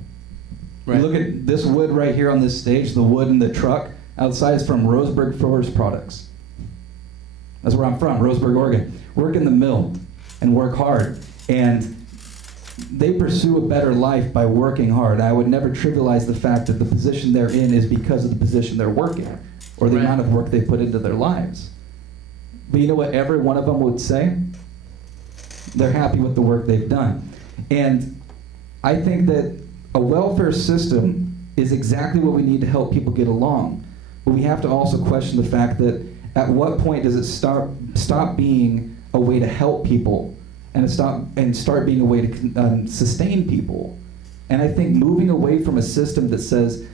Right. You look at this wood right here on this stage, the wood in the truck outside is from Roseburg Forest Products. That's where I'm from, Roseburg, Oregon. Work in the mill and work hard. And they pursue a better life by working hard. I would never trivialize the fact that the position they're in is because of the position they're working or the amount of work they put into their lives. But you know what every one of them would say? They're happy with the work they've done. And I think that a welfare system is exactly what we need to help people get along. But we have to also question the fact that at what point does it stop being a way to help people and start being a way to sustain people? And I think moving away from a system that says,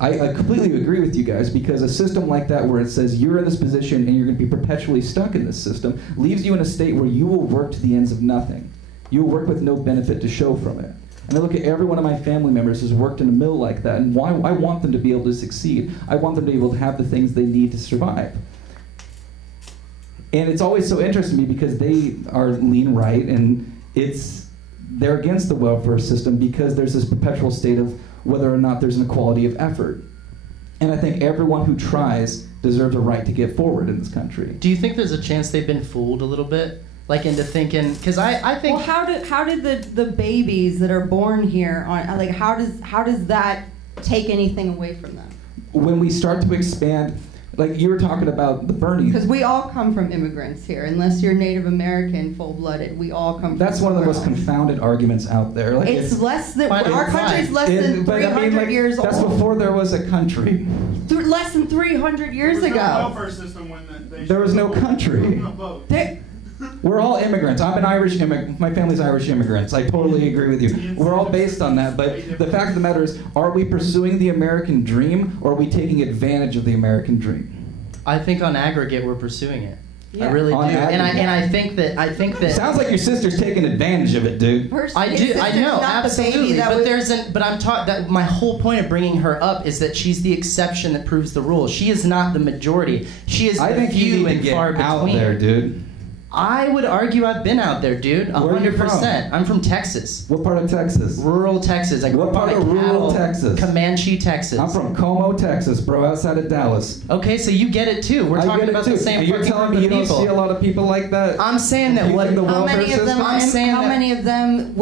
I completely agree with you guys, because a system like that where it says you're in this position and you're going to be perpetually stuck in this system leaves you in a state where you will work to the ends of nothing. You will work with no benefit to show from it. And I look at every one of my family members who's worked in a mill like that, and I want them to be able to succeed. I want them to be able to have the things they need to survive. And it's always so interesting to me because they are lean right, and they're against the welfare system because there's this perpetual state of whether or not there's an equality of effort. And I think everyone who tries deserves a right to get forward in this country. Do you think there's a chance they've been fooled a little bit? Like into thinking, because I think... Well, how did the babies that are born here, how does that take anything away from them? When we start to expand, like you were talking about the Bernie... Because we all come from immigrants here. Unless you're Native American, full-blooded, we all come from... That's one of the most confounded arguments out there. Like it's less than... Our country's less than 300 years old. That's before there was a country. Less than 300 years ago. There was no welfare system when there was no country. We're all immigrants. I'm an Irish immigrant. My family's Irish immigrants. I totally agree with you. We're all based on that. But the fact of the matter is, are we pursuing the American dream, or are we taking advantage of the American dream? I think on aggregate we're pursuing it. Yeah. I really do. Aggregate. And I think that Sounds like your sister's taking advantage of it, dude. I do. I know, absolutely. But I'm taught that my whole point of bringing her up is that she's the exception that proves the rule. She is not the majority. She is the few and far between. Out there, dude. I would argue I've been out there, dude. 100%. Where are you from? I'm from Texas. What part of Texas? Rural Texas. I grew What up part on of cattle, rural Texas? Comanche, Texas. I'm from Como, Texas, bro, outside of Dallas. Okay, so you get it too. We're talking about the same and you're fucking telling group me of you don't people. see a lot of people like that? I'm saying that what the How welfare many of them? system? How many of them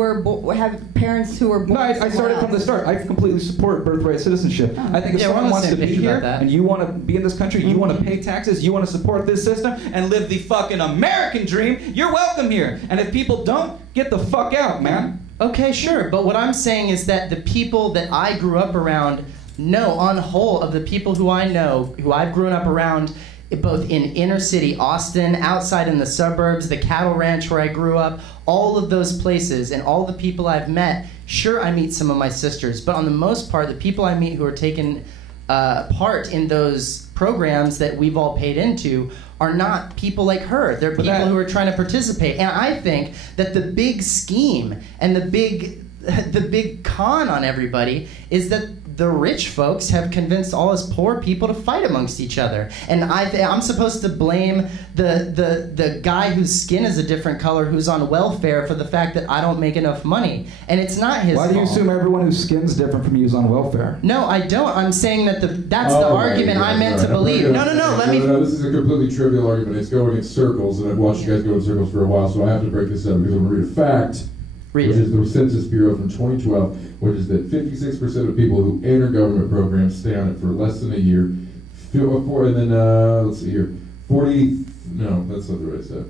have parents who were born? No, I started from the start. I completely support birthright citizenship. I think if Yeah, we're on someone the wants same to be page about here that. and you want to be in this country, you want to pay taxes, you want to support this system and live the fucking American dream, you're welcome here. And if people don't, get the fuck out, man. Okay, sure. But what I'm saying is that the people that I grew up around know, on the whole, of the people who I know, who I've grown up around, both in inner city Austin, outside in the suburbs, the cattle ranch where I grew up, all of those places and all the people I've met, sure, I meet some of my sisters, but on the most part, the people I meet who are taking part in those programs that we've all paid into are not people like her. They're people who are trying to participate. And I think that the big scheme and the big con on everybody is that the rich folks have convinced all us poor people to fight amongst each other. And I'm supposed to blame the guy whose skin is a different color who's on welfare for the fact that I don't make enough money. And it's not his fault. Why do you assume everyone whose skin's different from you is on welfare? No, I don't. I'm saying that that's the argument I meant to believe. No, let me... No, this is a completely trivial argument. It's going in circles, and I've watched you guys go in circles for a while, so I have to break this up because I'm going to read a fact. Which is the Census Bureau from 2012, which is that 56% of people who enter government programs stay on it for less than a year. And then, let's see here, 40, no, that's not the right step.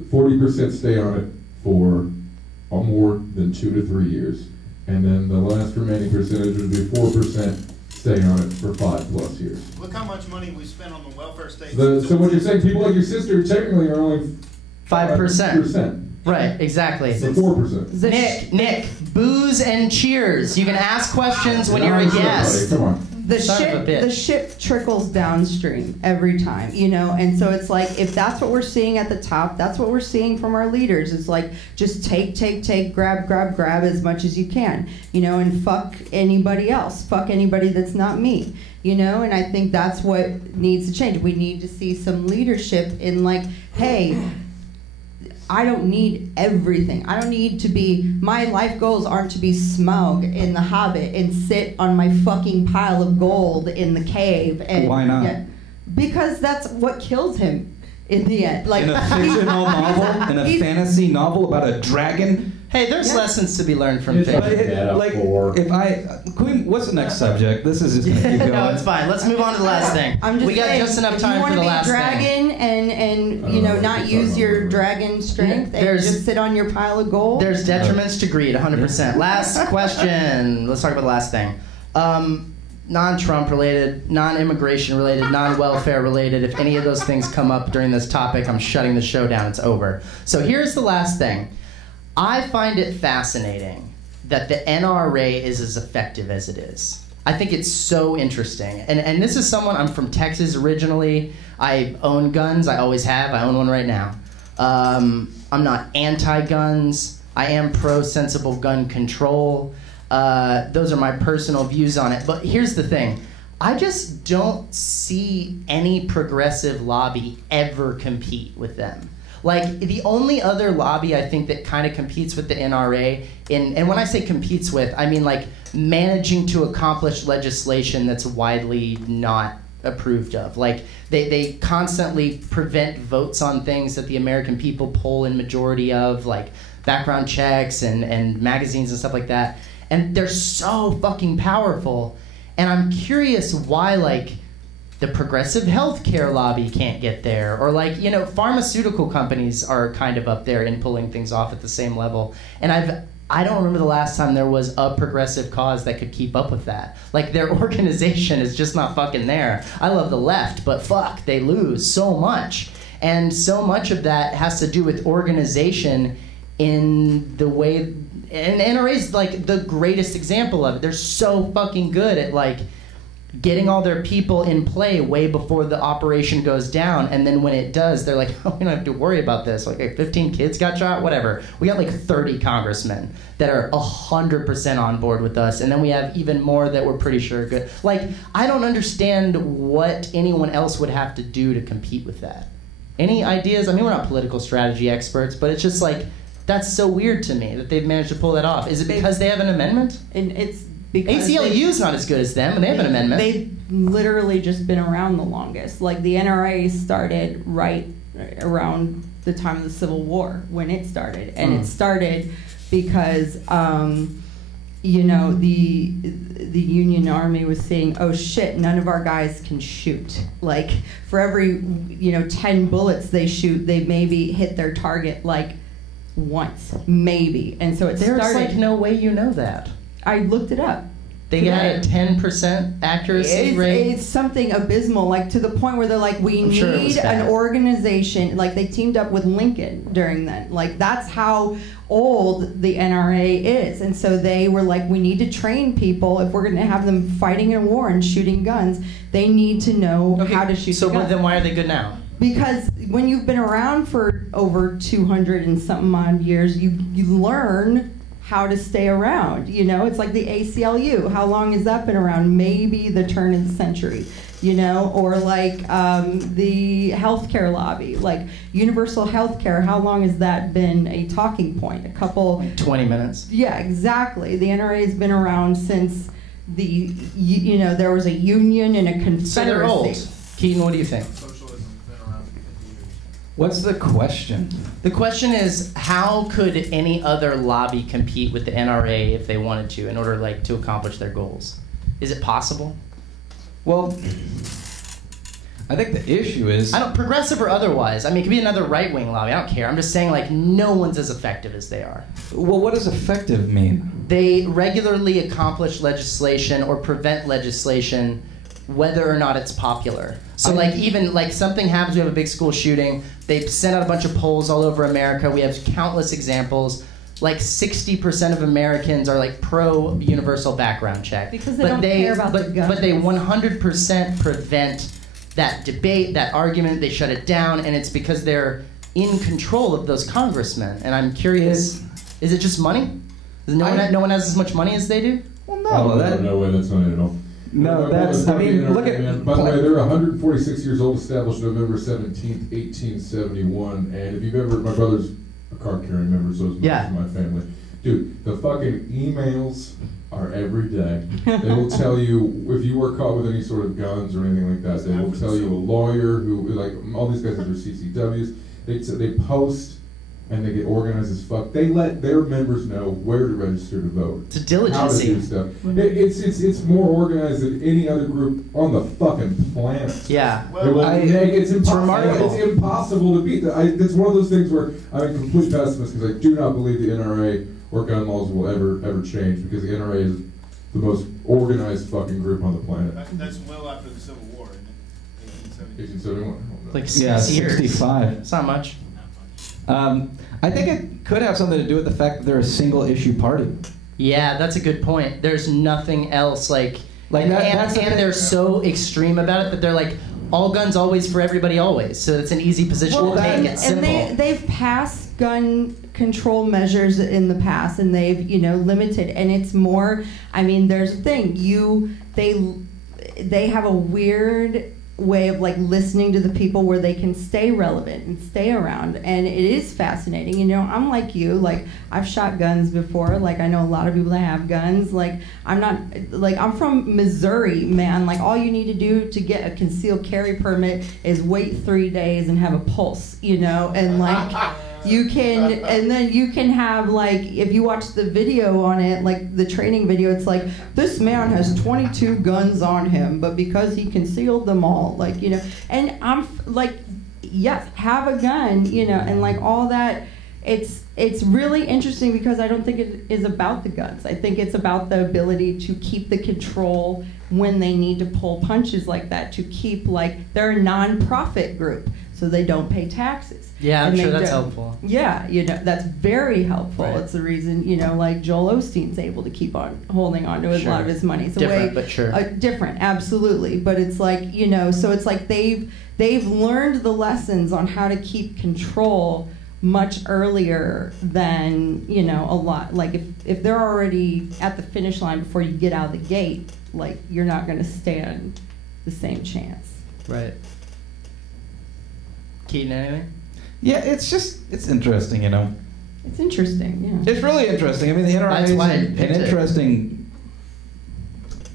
40% stay on it for more than 2 to 3 years. And then the last remaining percentage would be 4% stay on it for 5+ years. Look how much money we spent on the welfare state. So what you're saying, people like your sister technically are only 5%. Right, exactly. So 4%. Nick, booze and cheers. You can ask questions when you're a guest. Come on. The shit trickles downstream every time, you know, and so it's like, if that's what we're seeing at the top, that's what we're seeing from our leaders. It's like, just take, grab as much as you can, you know, and fuck anybody else, fuck anybody that's not me, you know, and I think that's what needs to change. We need to see some leadership in like, hey, I don't need everything. I don't need to be, my life goals aren't to be Smaug in The Hobbit and sit on my fucking pile of gold in the cave. And why not? Yeah, because that's what kills him in the end. Like, in a fictional novel, in a fantasy novel about a dragon. Hey, there's lessons to be learned from fiction. What's the next subject? This is just gonna keep going. No, it's fine. Let's move on to the last thing. We got just enough time for the last thing. If you want to be a dragon and you know, not use your dragon strength and just sit on your pile of gold. There's detriments to greed, 100%. Last question. Let's talk about the last thing. Non-Trump related, non-immigration related, non-welfare related. If any of those things come up during this topic, I'm shutting the show down. It's over. So here's the last thing. I find it fascinating that the NRA is as effective as it is. I think it's so interesting. And this is someone, I'm from Texas originally. I own guns, I always have. I own one right now. I'm not anti-guns. I am pro-sensible gun control. Those are my personal views on it. But here's the thing. I just don't see any progressive lobby ever compete with them. Like, the only other lobby I think that kind of competes with the NRA, and when I say competes with, I mean like managing to accomplish legislation that's widely not approved of. Like, they constantly prevent votes on things that the American people poll in majority of, like background checks and magazines and stuff like that. And they're so fucking powerful. And I'm curious why, like, the progressive healthcare lobby can't get there, or like, you know, pharmaceutical companies are kind of up there in pulling things off at the same level. And I don't remember the last time there was a progressive cause that could keep up with that. Like, their organization is just not fucking there. I love the left, but fuck, they lose so much. And so much of that has to do with organization in the way, and NRA is like the greatest example of it. They're so fucking good at like getting all their people in play way before the operation goes down, and then when it does, they're like, oh, we don't have to worry about this. Like, 15 kids got shot, whatever. We got like 30 congressmen that are 100% on board with us, and then we have even more that we're pretty sure are good. Like, I don't understand what anyone else would have to do to compete with that. Any ideas? I mean, we're not political strategy experts, but it's just like, that's so weird to me that they've managed to pull that off. Is it because they have an amendment? And it's because ACLU's not as good as them, and they have an amendment. They've literally just been around the longest. Like, the NRA started right around the time of the Civil War, when it started. And it started because, you know, the Union Army was saying, oh shit, none of our guys can shoot. Like, for every, you know, 10 bullets they shoot, they maybe hit their target, like, once, maybe. And so it There's started. like no way you know that. I looked it up. They had a 10% accuracy rate. It's something abysmal, like to the point where they're like, we I'm sure it was need an bad. organization. Like they teamed up with Lincoln during that. Like that's how old the NRA is. And so they were like, we need to train people if we're going to have them fighting in a war and shooting guns. They need to know how to shoot So guns. then why are they good now? Because when you've been around for over 200 and something odd years, you learn how to stay around. You know, it's like the ACLU. How long has that been around? Maybe the turn of the century. You know, or like the healthcare lobby, like universal healthcare. How long has that been a talking point? A couple. 20 minutes. Yeah, exactly. The NRA has been around since you know, there was a union and a confederacy. So they're old. Keaton, what do you think? Socialism's been around for 50 years. What's the question? The question is, how could any other lobby compete with the NRA if they wanted to, in order like to accomplish their goals? Is it possible? Well, I think the issue is... Progressive or otherwise. I mean, it could be another right-wing lobby. I don't care. I'm just saying, like, no one's as effective as they are. Well, what does effective mean? They regularly accomplish legislation or prevent legislation whether or not it's popular. So like even like something happens, we have a big school shooting, they send out a bunch of polls all over America, we have countless examples, like 60% of Americans are like pro universal background check. Because they don't care about the guns. But they 100% prevent that debate, that argument, they shut it down, and it's because they're in control of those congressmen. And I'm curious, is it just money? No one has as much money as they do? Well, no. No way, that's not it at all. No, that's... I mean, look at... By the way, they're 146 years old, established November 17th, 1871, and if you've ever... My brother's a card-carrying member, so is most of my family. Dude, the fucking emails are every day. They will tell you, if you were caught with any sort of guns or anything like that, they will tell you a lawyer who, like, all these guys have their CCWs, they post and they get organized as fuck. They let their members know where to register to vote. It's a diligency. How to do stuff. It's more organized than any other group on the fucking planet. Yeah. It's impossible. remarkable. It's impossible to beat. It's one of those things where I'm a complete pessimist because I do not believe the NRA or gun laws will ever change because the NRA is the most organized fucking group on the planet. That's well after the Civil War, isn't it? 1871. Like Yeah, 6 years. 65. It's not much. I think it could have something to do with the fact that they're a single-issue party. Yeah, that's a good point. There's nothing else and they're so extreme about it that they're like, all guns always for everybody always. So it's an easy position to take. It's simple. And they've passed gun control measures in the past, and they've limited. And it's more. I mean, there's a thing. They have a weird way of like listening to the people where they can stay relevant and stay around, and it is fascinating. I'm like you, like I've shot guns before, like I know a lot of people that have guns. Like I'm from Missouri, man. Like all you need to do to get a concealed carry permit is wait 3 days and have a pulse, and like you can have, like, if you watch the video on it, like the training video, it's like, this man has 22 guns on him, but because he concealed them all, like, and I'm like, yes, have a gun, and like all that. It's really interesting because I don't think it is about the guns. I think it's about the ability to keep the control when they need to pull punches like that, to keep, like, they're a non-profit group, so they don't pay taxes. Yeah, I'm sure that's helpful. Yeah, that's very helpful. Right. It's the reason, like Joel Osteen's able to keep on holding on to a lot of his money. It's different, a way, but sure. Different, absolutely. But it's like, so it's like they've learned the lessons on how to keep control much earlier than, a lot. Like if they're already at the finish line before you get out of the gate, like you're not going to stand the same chance. Right. Keaton, anything? Yeah, it's interesting, It's interesting, yeah. It's really interesting. I mean, the NRA is an interesting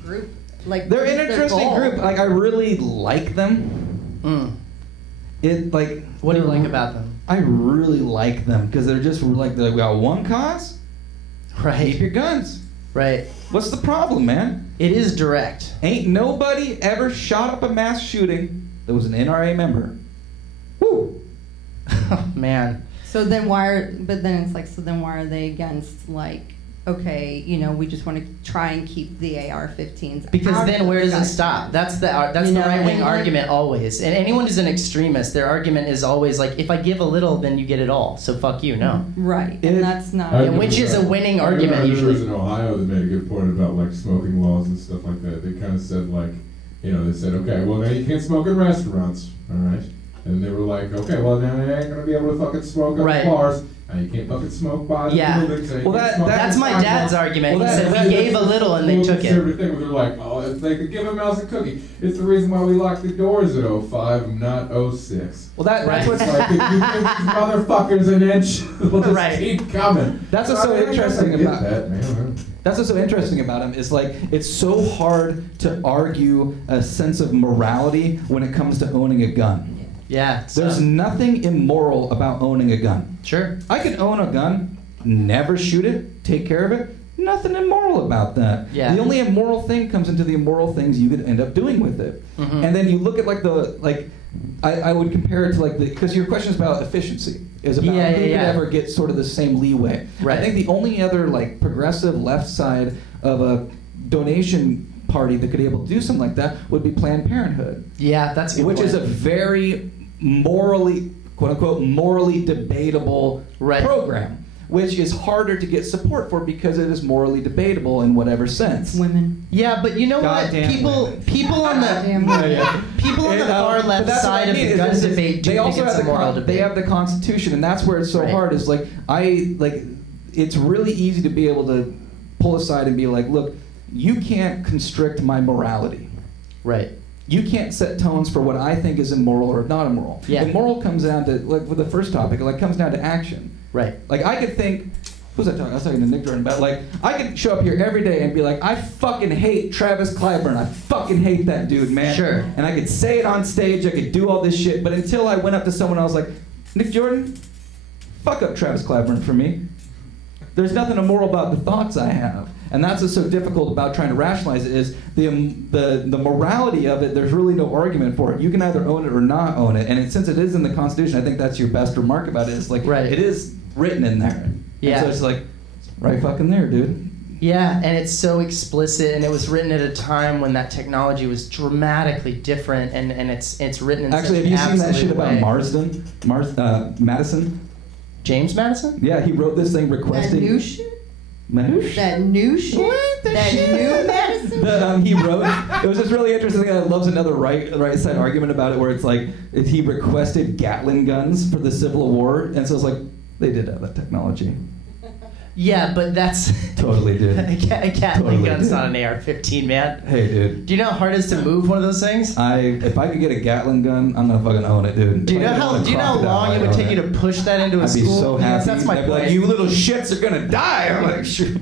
group. Like they're an interesting group. Like I really like them. What do you like about them? I really like them because they're just like we got one cause. Right. Keep your guns. Right. What's the problem, man? It is direct. Ain't nobody ever shot up a mass shooting that was an NRA member. Woo. Man. So then why are? But then it's like, so then why are they against like? Okay, you know, we just want to try and keep the AR-15s. Because out then of where does it gun. stop? That's the You know, right wing and, like- argument always. And anyone who's an extremist, their argument is always like, if I give a little, then you get it all. So fuck you, no. Right, and that's not. I And which is a winning I remember argument there was usually. in Ohio that made a good point about like smoking laws and stuff like that. They kind of said like, you know, they said, okay, well now you can't smoke in restaurants, all right? And they were like, okay, well now you ain't gonna be able to fucking smoke on Right. bars. Now you can't fucking smoke by the Yeah. buildings. and you Well, can't smoke That's on my the dad's sidewalk. argument. Well, He said that- we gave a little and they Well, took it. conservative thing where they're like, oh, if they could give a mouse a cookie. It's the reason why we locked the doors at 05, not 06. Well, that's Right. what's It's like, if you give these motherfuckers an inch, they'll just Right. keep coming. That's what's so I guess interesting I get about- that, man. That's what's so interesting about him is like it's so hard to argue a sense of morality when it comes to owning a gun. Yeah. so- There's nothing immoral about owning a gun. Sure. I can own a gun, never shoot it, take care of it. Nothing immoral about that. Yeah. The only immoral thing comes into the immoral things you could end up doing with it. Mhm. And then you look at I would compare it to because your question is about efficiency. Is about Yeah, who yeah, could yeah. ever get sort of the same leeway. Right. I think the only other like progressive left side of a donation party that could be able to do something like that would be Planned Parenthood, Yeah, that's a good which is a point. very morally, quote unquote, morally debatable Right. program, which is harder to get support for because it is morally debatable in whatever sense. Women. Yeah, but you know what? Goddamn women. People on the Damn. people on the far But left that's what side I of mean, the is gun this is- debate do they think also it's have a moral They debate. have the Constitution, and that's where it's so Right. hard. Is like it's really easy to be able to pull aside and be like, look, you can't constrict my morality. Right. You can't set tones for what I think is immoral or not immoral. Yeah. Immoral comes down to like with the first topic, it like comes down to action. Right. Like I could think, who's I talking? I was talking to Nick Jordan about like I could show up here every day and be like, I fucking hate Travis Clyburn. I fucking hate that dude, man. Sure. And I could say it on stage. I could do all this shit. But until I went up to someone, I was like, Nick Jordan, fuck up Travis Clyburn for me. There's nothing immoral about the thoughts I have. And that's what's so difficult about trying to rationalize it is the morality of it, there's really no argument for it. You can either own it or not own it. And since it is in the Constitution, I think that's your best remark about it. Is like, Right. it is written in there. Yeah. And so it's like, right fucking there, dude. Yeah, and it's so explicit, and it was written at a time when that technology was dramatically different, and it's written in Actually, such have you an seen that absolute shit about way. Madison? James Madison? Yeah, he wrote this thing That requesting. new shit? Manouche? That new shit? That new medicine? He wrote. It was just really interesting. I loves another right side argument about it, where it's like he requested Gatling guns for the Civil War, and so it's like they did have that technology. Yeah, but that's Totally did. a Gatling Totally gun's did. not an AR-15, man. Hey, dude. Do you know how hard it is to move one of those things? If I could get a Gatling gun, I'm gonna fucking own it, dude. Do you If I know could how own a do you know how crocodile, long it I'd would own take you to push that into a I'd be school? so Yes, happy. that's my I'd be like, point. you little shits are gonna die. I'm like, shoot.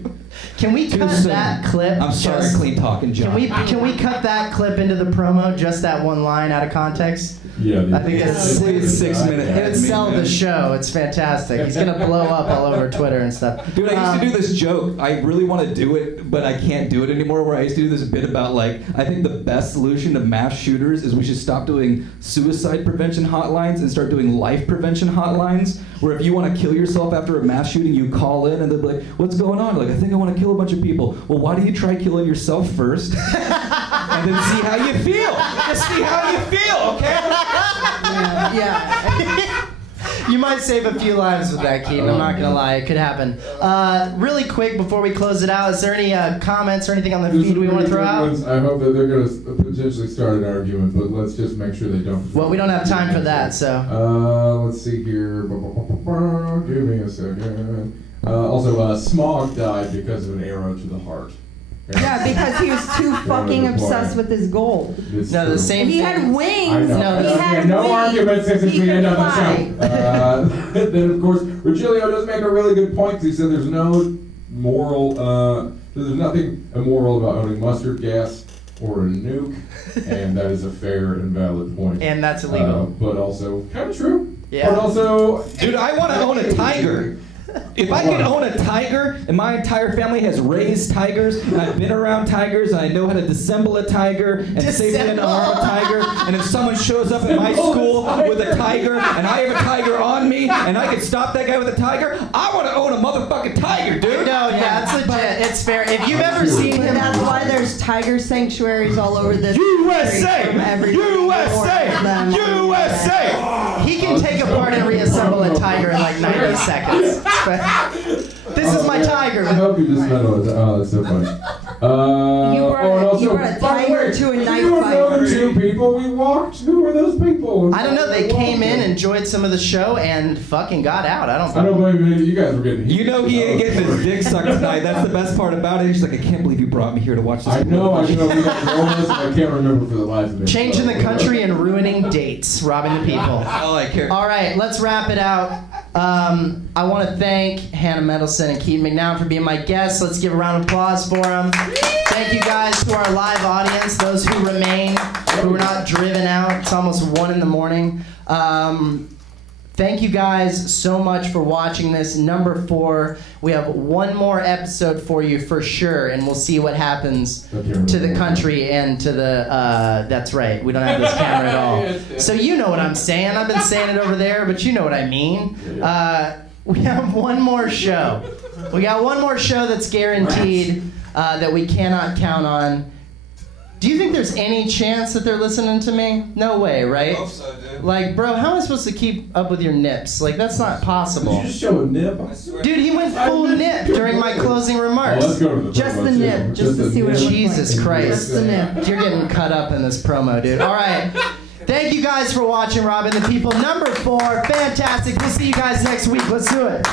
Can we cut Too soon. that clip? I'm sorry, just- clean talking, John. Can we cut that clip into the promo? Just that one line out of context. Yeah, I think it's 6 minutes. It would sell the show. It's fantastic. He's gonna blow up all over Twitter and stuff. Dude, I used to do this joke. I really want to do it, but I can't do it anymore. Where I used to do this bit about like, I think the best solution to mass shooters is we should stop doing suicide prevention hotlines and start doing life prevention hotlines. Where if you want to kill yourself after a mass shooting, you call in and they'll be like, "What's going on?" Like, I think I want to kill a bunch of people. Well, why do you try killing yourself first, and then see how you feel? Just see how you feel, okay? Yeah. You might save a few lives with that, Keaton. I'm not gonna lie, it could happen. Really quick before we close it out, is there any comments or anything on the There's feed we some want to pretty throw good out? ones. I hope that they're going to potentially start an argument, but let's just make sure they don't. Well, we don't have time for that, so. Let's see here. Give me a second. Also, Smog died because of an arrow to the heart. Yeah, because he was too fucking obsessed with his gold. It's No, the true. same He thing. had wings. I know. No, he had no wings. argument since it's He the end could of the fly. show. Then, of course, Virgilio does make a really good point. 'Cause he said there's no moral, there's nothing immoral about owning mustard gas or a nuke, and that is a fair and valid point. And that's illegal. But also kind of true. Yeah. But also, Dude, I want to own a tiger. If I could own a tiger, and my entire family has raised tigers, and I've been around tigers, and I know how to dissemble a tiger, and safely unarm a tiger, and if someone shows up at my school with a tiger, and I have a tiger on me, and I could stop that guy with a tiger, I want to own a motherfucking tiger, dude. No, yeah, it's legit. It's fair. If you've ever seen him, That's why there's tiger sanctuaries all over this USA! country from every USA! of them. USA! he can take apart and reassemble a tiger in like 90 seconds. This is my tiger. I hope you just met on it. Oh, that's so funny. You brought a tiger to a knife who were the other fight. two people we walked? Who were those people? I don't know. They came in, enjoyed some of the show, and fucking got out. I don't blame you. You guys were getting heat. You know he ain't getting his dick sucked tonight. That's the best part about it. He's like, I can't believe you brought me here to watch this. I know. We got moments, and I can't remember for the life of me. Changing the country and ruining dates, robbing the people. All I care. All right, let's wrap it out. I want to thank Hannah Mendelson and Keaton McNown for being my guests. Let's give a round of applause for them. Thank you guys to our live audience, those who remain, who were not driven out. It's almost 1 in the morning. Thank you guys so much for watching this. Number 4, we have one more episode for you for sure, and we'll see what happens to the country and to the, that's right, we don't have this camera at all. So you know what I'm saying. I've been saying it over there, but you know what I mean. We have one more show. We got one more show that's guaranteed that we cannot count on. Do you think there's any chance that they're listening to me? No way, right? I hope so, dude. Like, bro, how am I supposed to keep up with your nips? Like, that's not possible. Did you just show a nip? Dude, he went full nip during my closing remarks. Oh, let's go to the Just promo, the too. nip, just to see what it looks like. Jesus Christ. Just the nip. You're getting cut up in this promo, dude. All right. Thank you guys for watching Robbing the People. Number 4, fantastic. We'll see you guys next week. Let's do it.